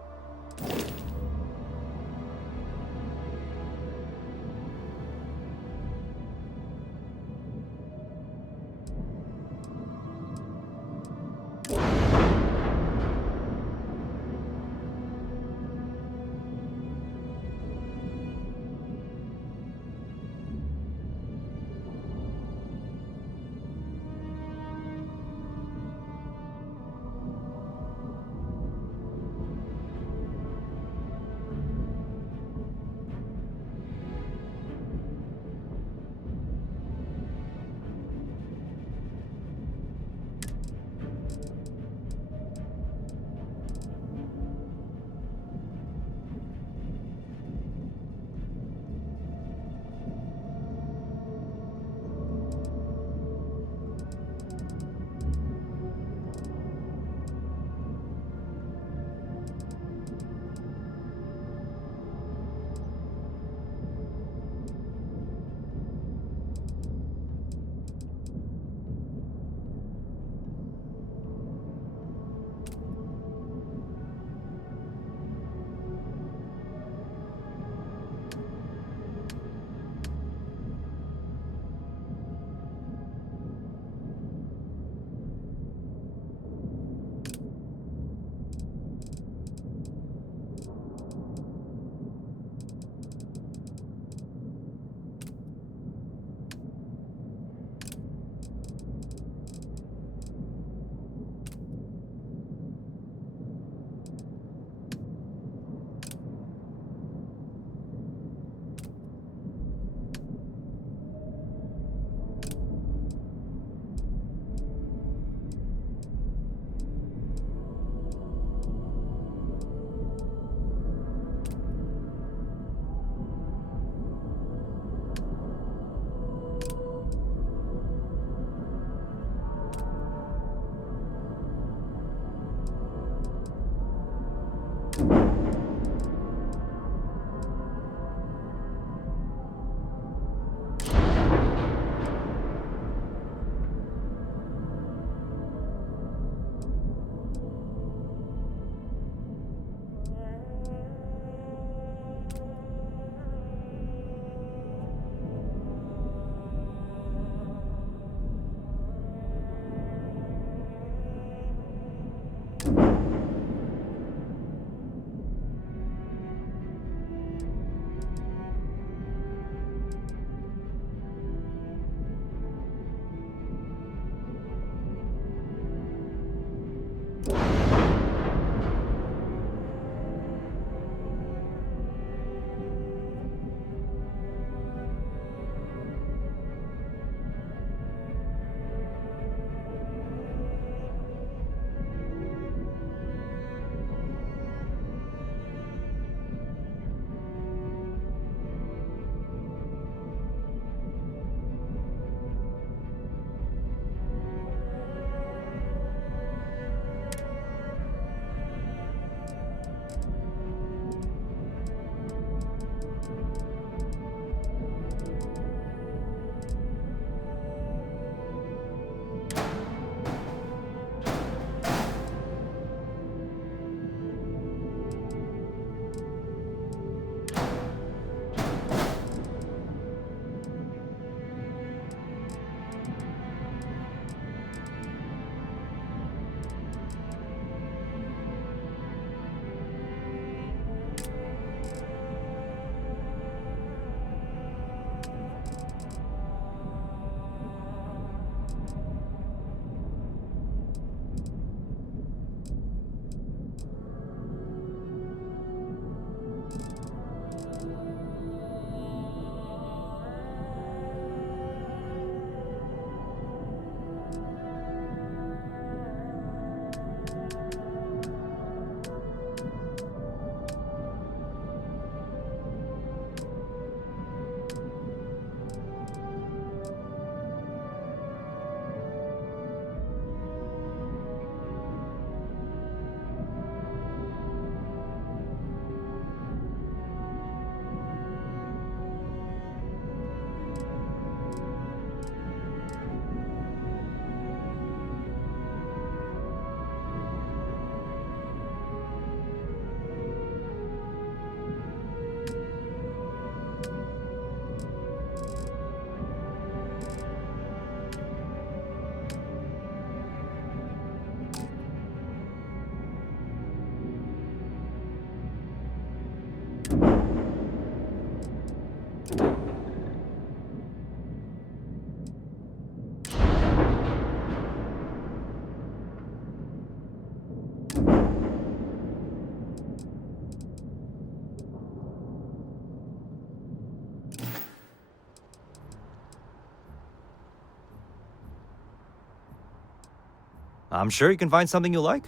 I'm sure you can find something you like.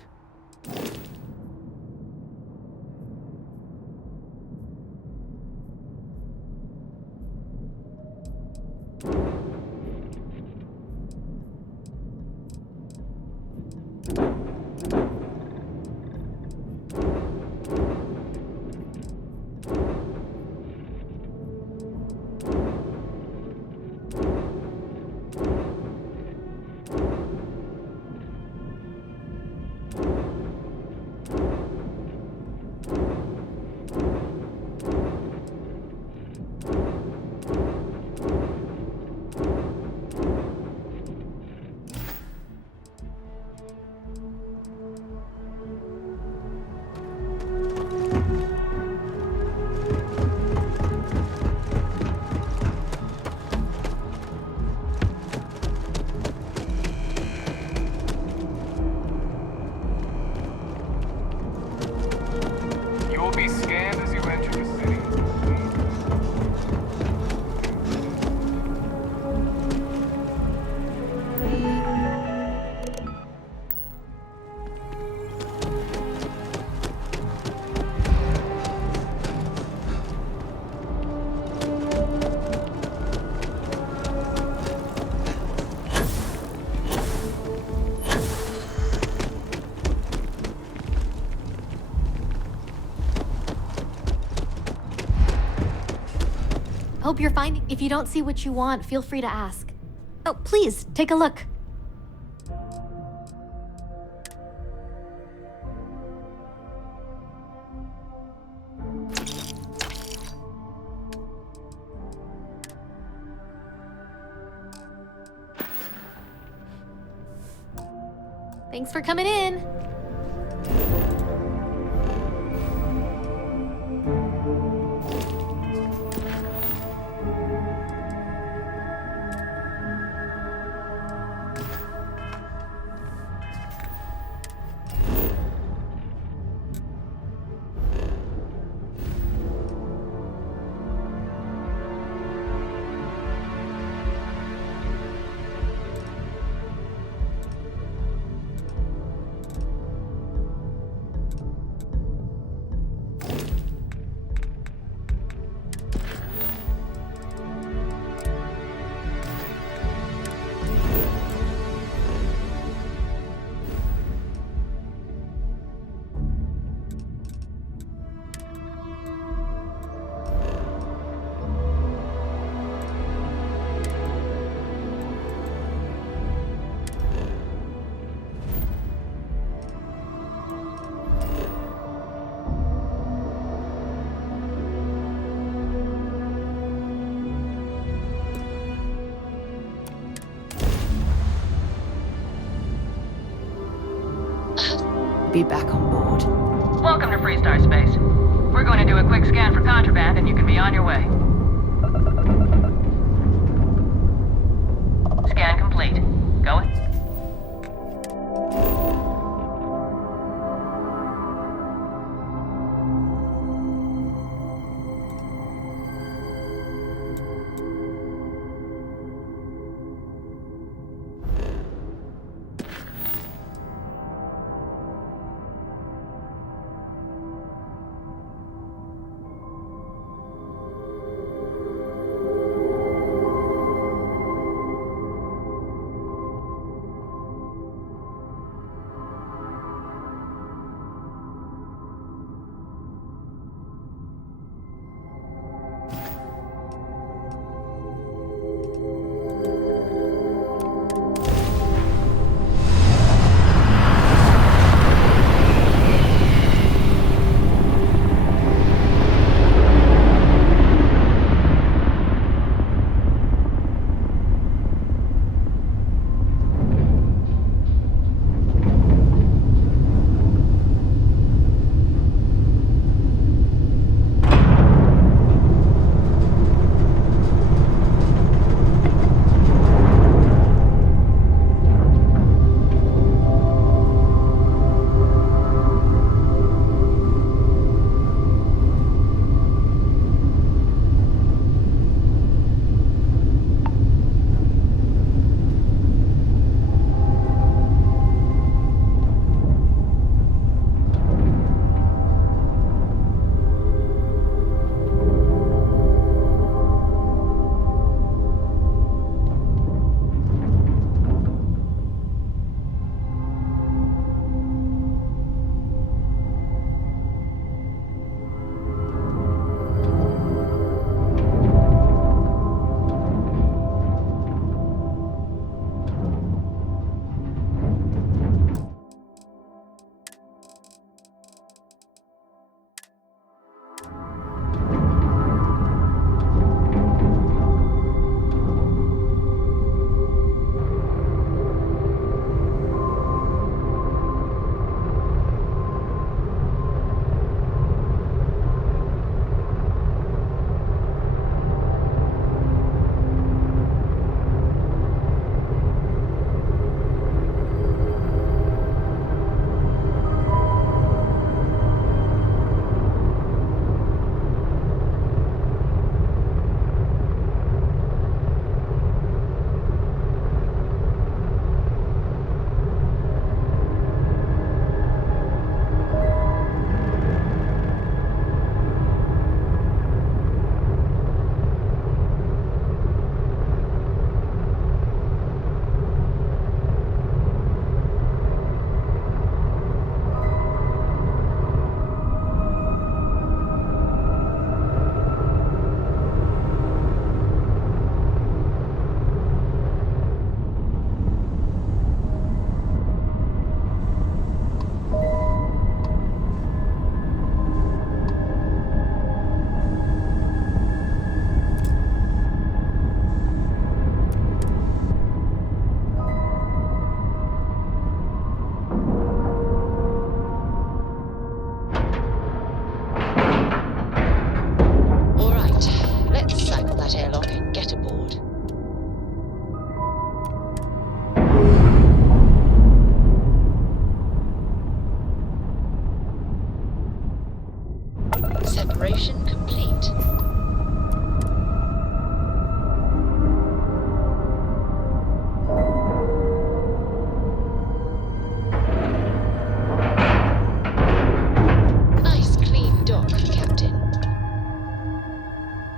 You will be scanned as you enter the city. Hope you're fine. If you don't see what you want, feel free to ask. Oh, please, take a look. Thanks for coming in. Be back on board. Welcome to Freestar Space. We're going to do a quick scan for contraband and you can be on your way. Scan complete. Go ahead. Calibration complete. Nice clean dock, Captain.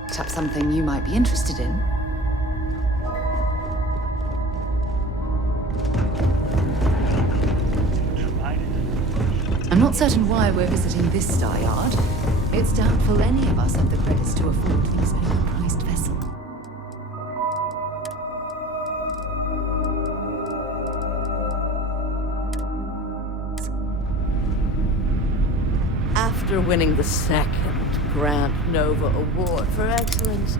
Perhaps something you might be interested in. I'm not certain why we're visiting this star yard. It's doubtful any of us have the credits to afford these overpriced vessels. After winning the second Grant Nova Award for Excellence,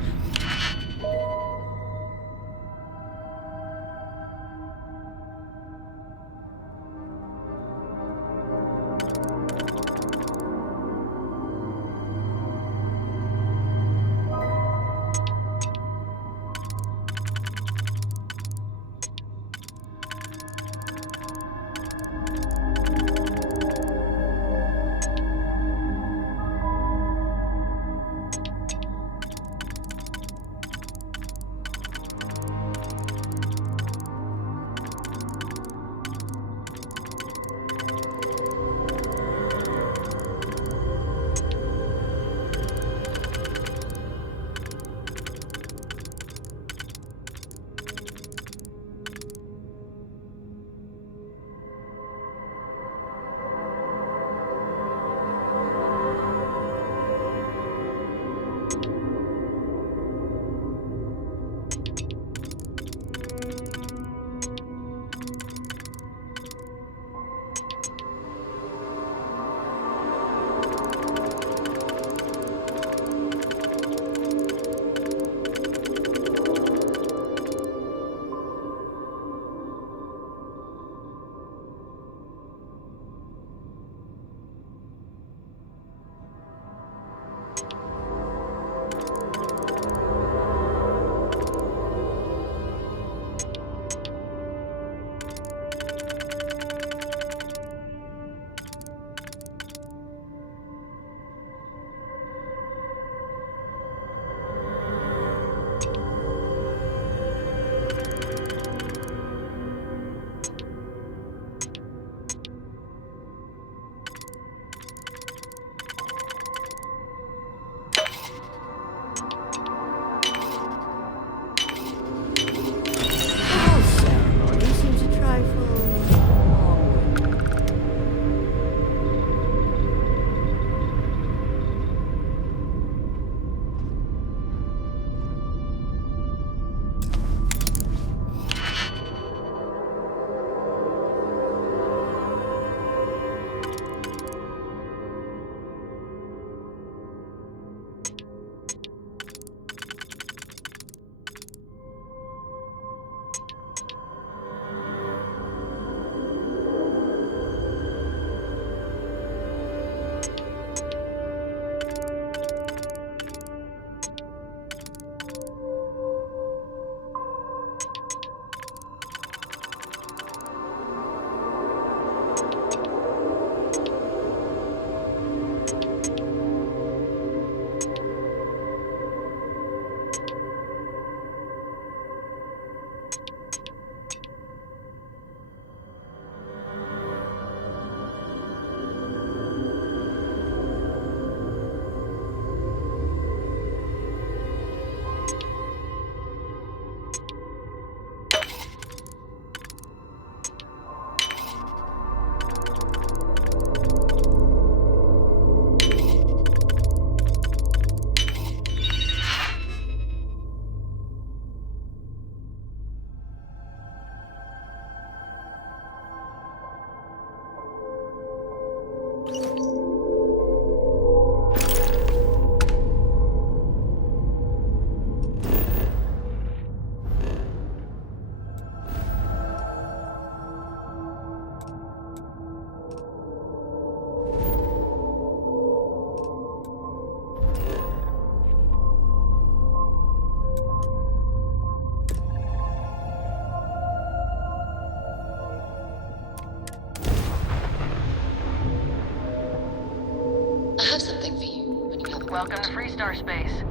Welcome to Freestar Space.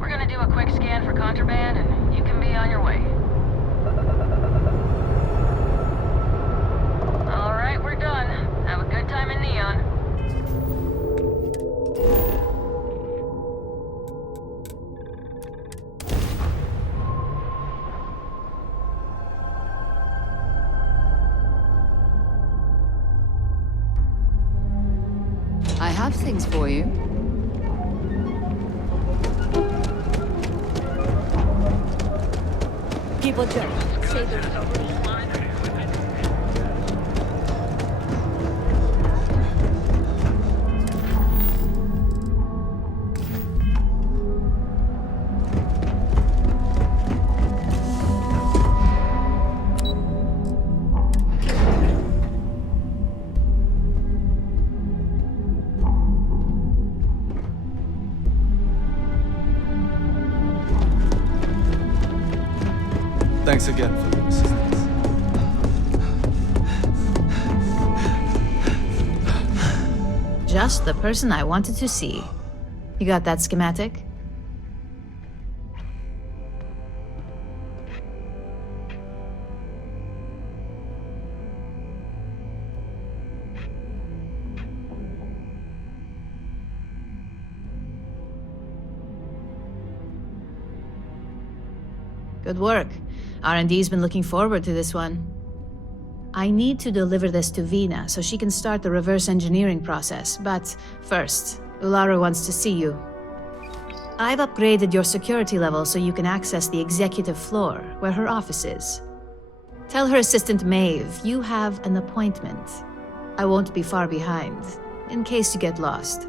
We're gonna do a quick scan for contraband, and you can be on your way. All right, we're done. Have a good time in Neon. I have things for you. People joke. Say the Thanks again for the assistance. Just the person I wanted to see. You got that schematic? Good work. R&D's been looking forward to this one. I need to deliver this to Vina so she can start the reverse engineering process, but first, Ularu wants to see you. I've upgraded your security level so you can access the executive floor, where her office is. Tell her assistant Maeve you have an appointment. I won't be far behind, in case you get lost.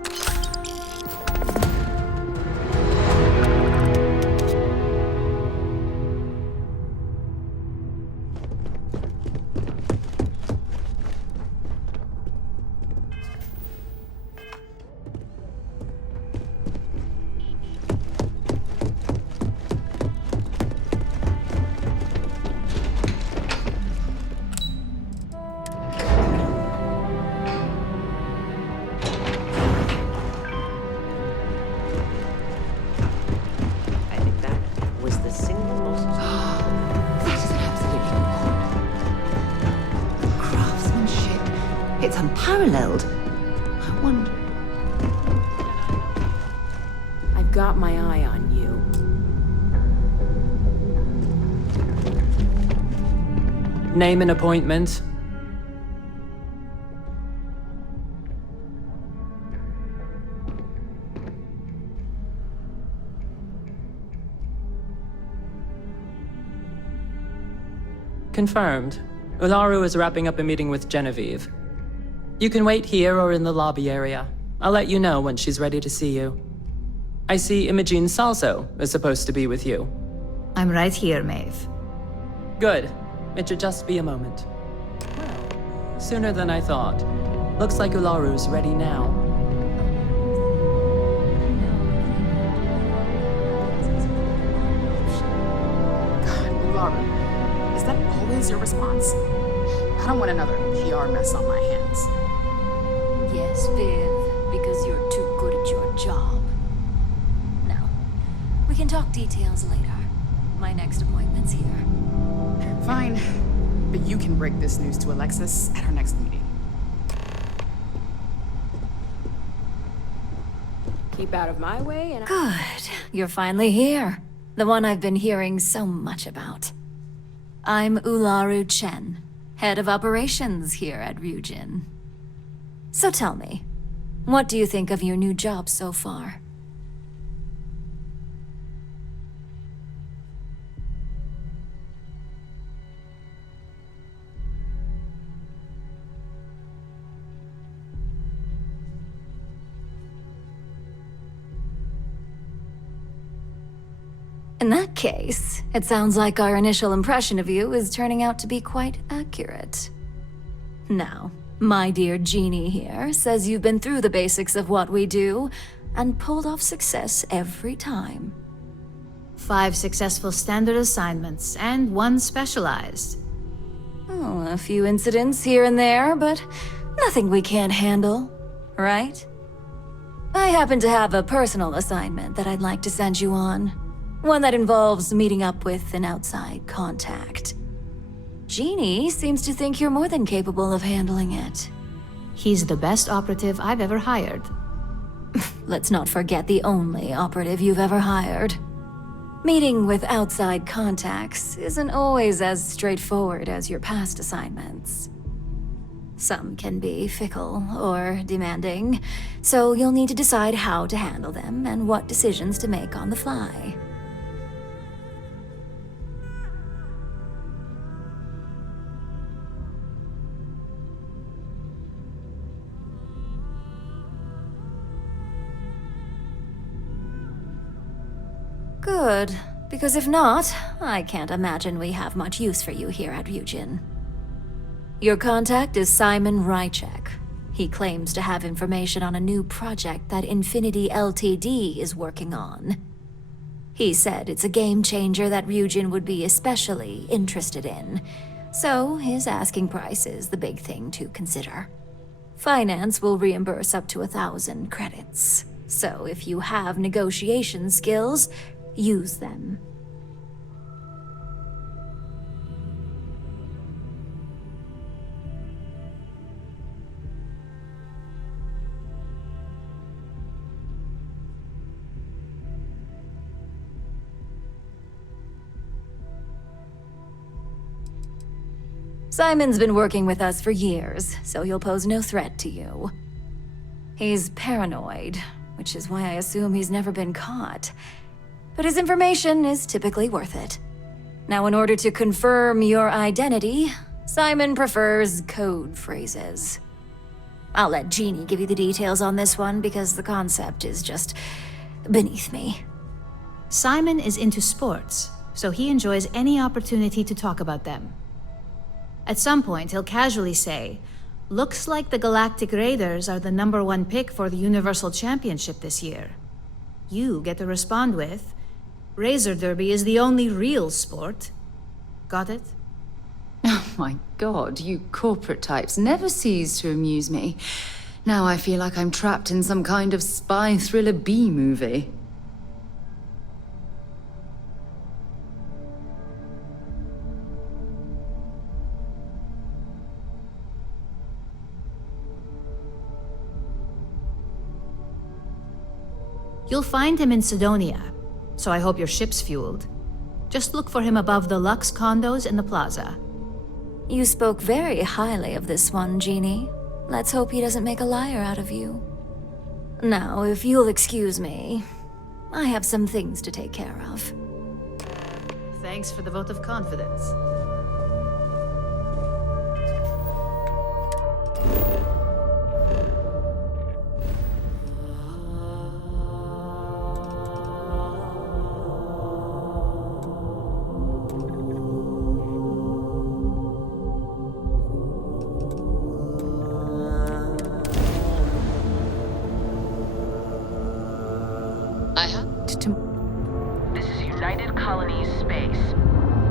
It's unparalleled. I wonder... I've got my eye on you. Name and appointment. Confirmed. Ularu is wrapping up a meeting with Genevieve. You can wait here or in the lobby area. I'll let you know when she's ready to see you. I see Imogene Salso is supposed to be with you. I'm right here, Maeve. Good. It should just be a moment. Well, sooner than I thought. Looks like Ularu's ready now. God, Ularu, is that always your response? I don't want another PR mess on my hands. Yes, Viv, because you're too good at your job. Now, we can talk details later. My next appointment's here. Fine, but you can break this news to Alexis at our next meeting. Keep out of my way and Good. You're finally here. The one I've been hearing so much about. I'm Ularu Chen, head of operations here at Ryujin. So tell me, what do you think of your new job so far? In that case, it sounds like our initial impression of you is turning out to be quite accurate. Now, my dear Jeannie here says you've been through the basics of what we do and pulled off success every time. 5 successful standard assignments and 1 specialized. Oh, a few incidents here and there, but nothing we can't handle, right? I happen to have a personal assignment that I'd like to send you on. One that involves meeting up with an outside contact. Jeannie seems to think you're more than capable of handling it. He's the best operative I've ever hired. Let's not forget the only operative you've ever hired. Meeting with outside contacts isn't always as straightforward as your past assignments. Some can be fickle or demanding, so you'll need to decide how to handle them and what decisions to make on the fly. Good, because if not, I can't imagine we have much use for you here at Ryujin. Your contact is Simon Rychek. He claims to have information on a new project that Infinity Ltd is working on. He said it's a game changer that Ryujin would be especially interested in, so his asking price is the big thing to consider. Finance will reimburse up to 1,000 credits, so if you have negotiation skills, use them. Simon's been working with us for years, so he'll pose no threat to you. He's paranoid, which is why I assume he's never been caught. But his information is typically worth it. Now, in order to confirm your identity, Simon prefers code phrases. I'll let Jeannie give you the details on this one because the concept is just beneath me. Simon is into sports, so he enjoys any opportunity to talk about them. At some point, he'll casually say, "Looks like the Galactic Raiders are the #1 pick for the Universal Championship this year." You get to respond with, "Razor Derby is the only real sport." Got it? Oh my god, you corporate types never cease to amuse me. Now I feel like I'm trapped in some kind of spy thriller B-movie. You'll find him in Sidonia, so I hope your ship's fueled. Just look for him above the Lux condos in the plaza. You spoke very highly of this one, Jeannie. Let's hope he doesn't make a liar out of you. Now, if you'll excuse me, I have some things to take care of. Thanks for the vote of confidence. This is United Colonies space.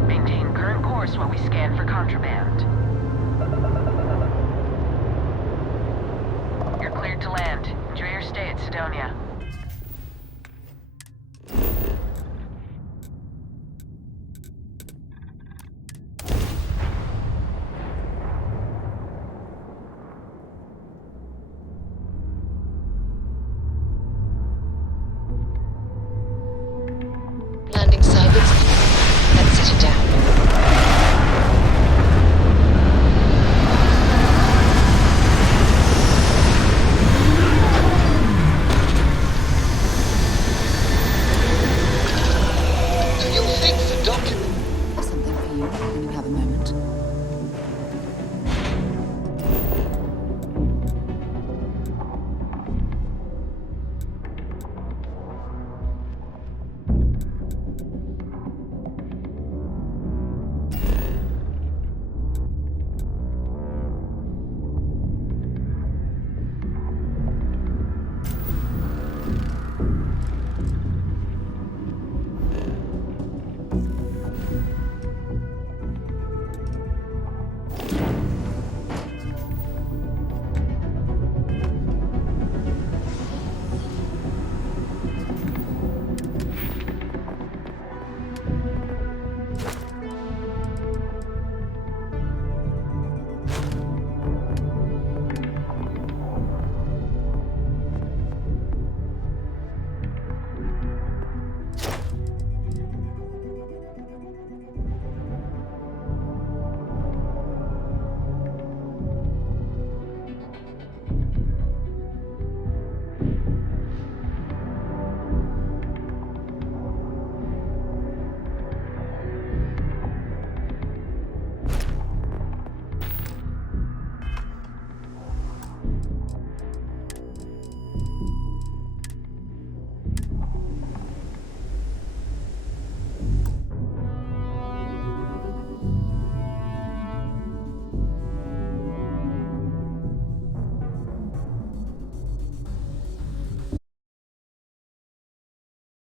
Maintain current course while we scan for contraband. You're cleared to land. Enjoy your stay at Sidonia.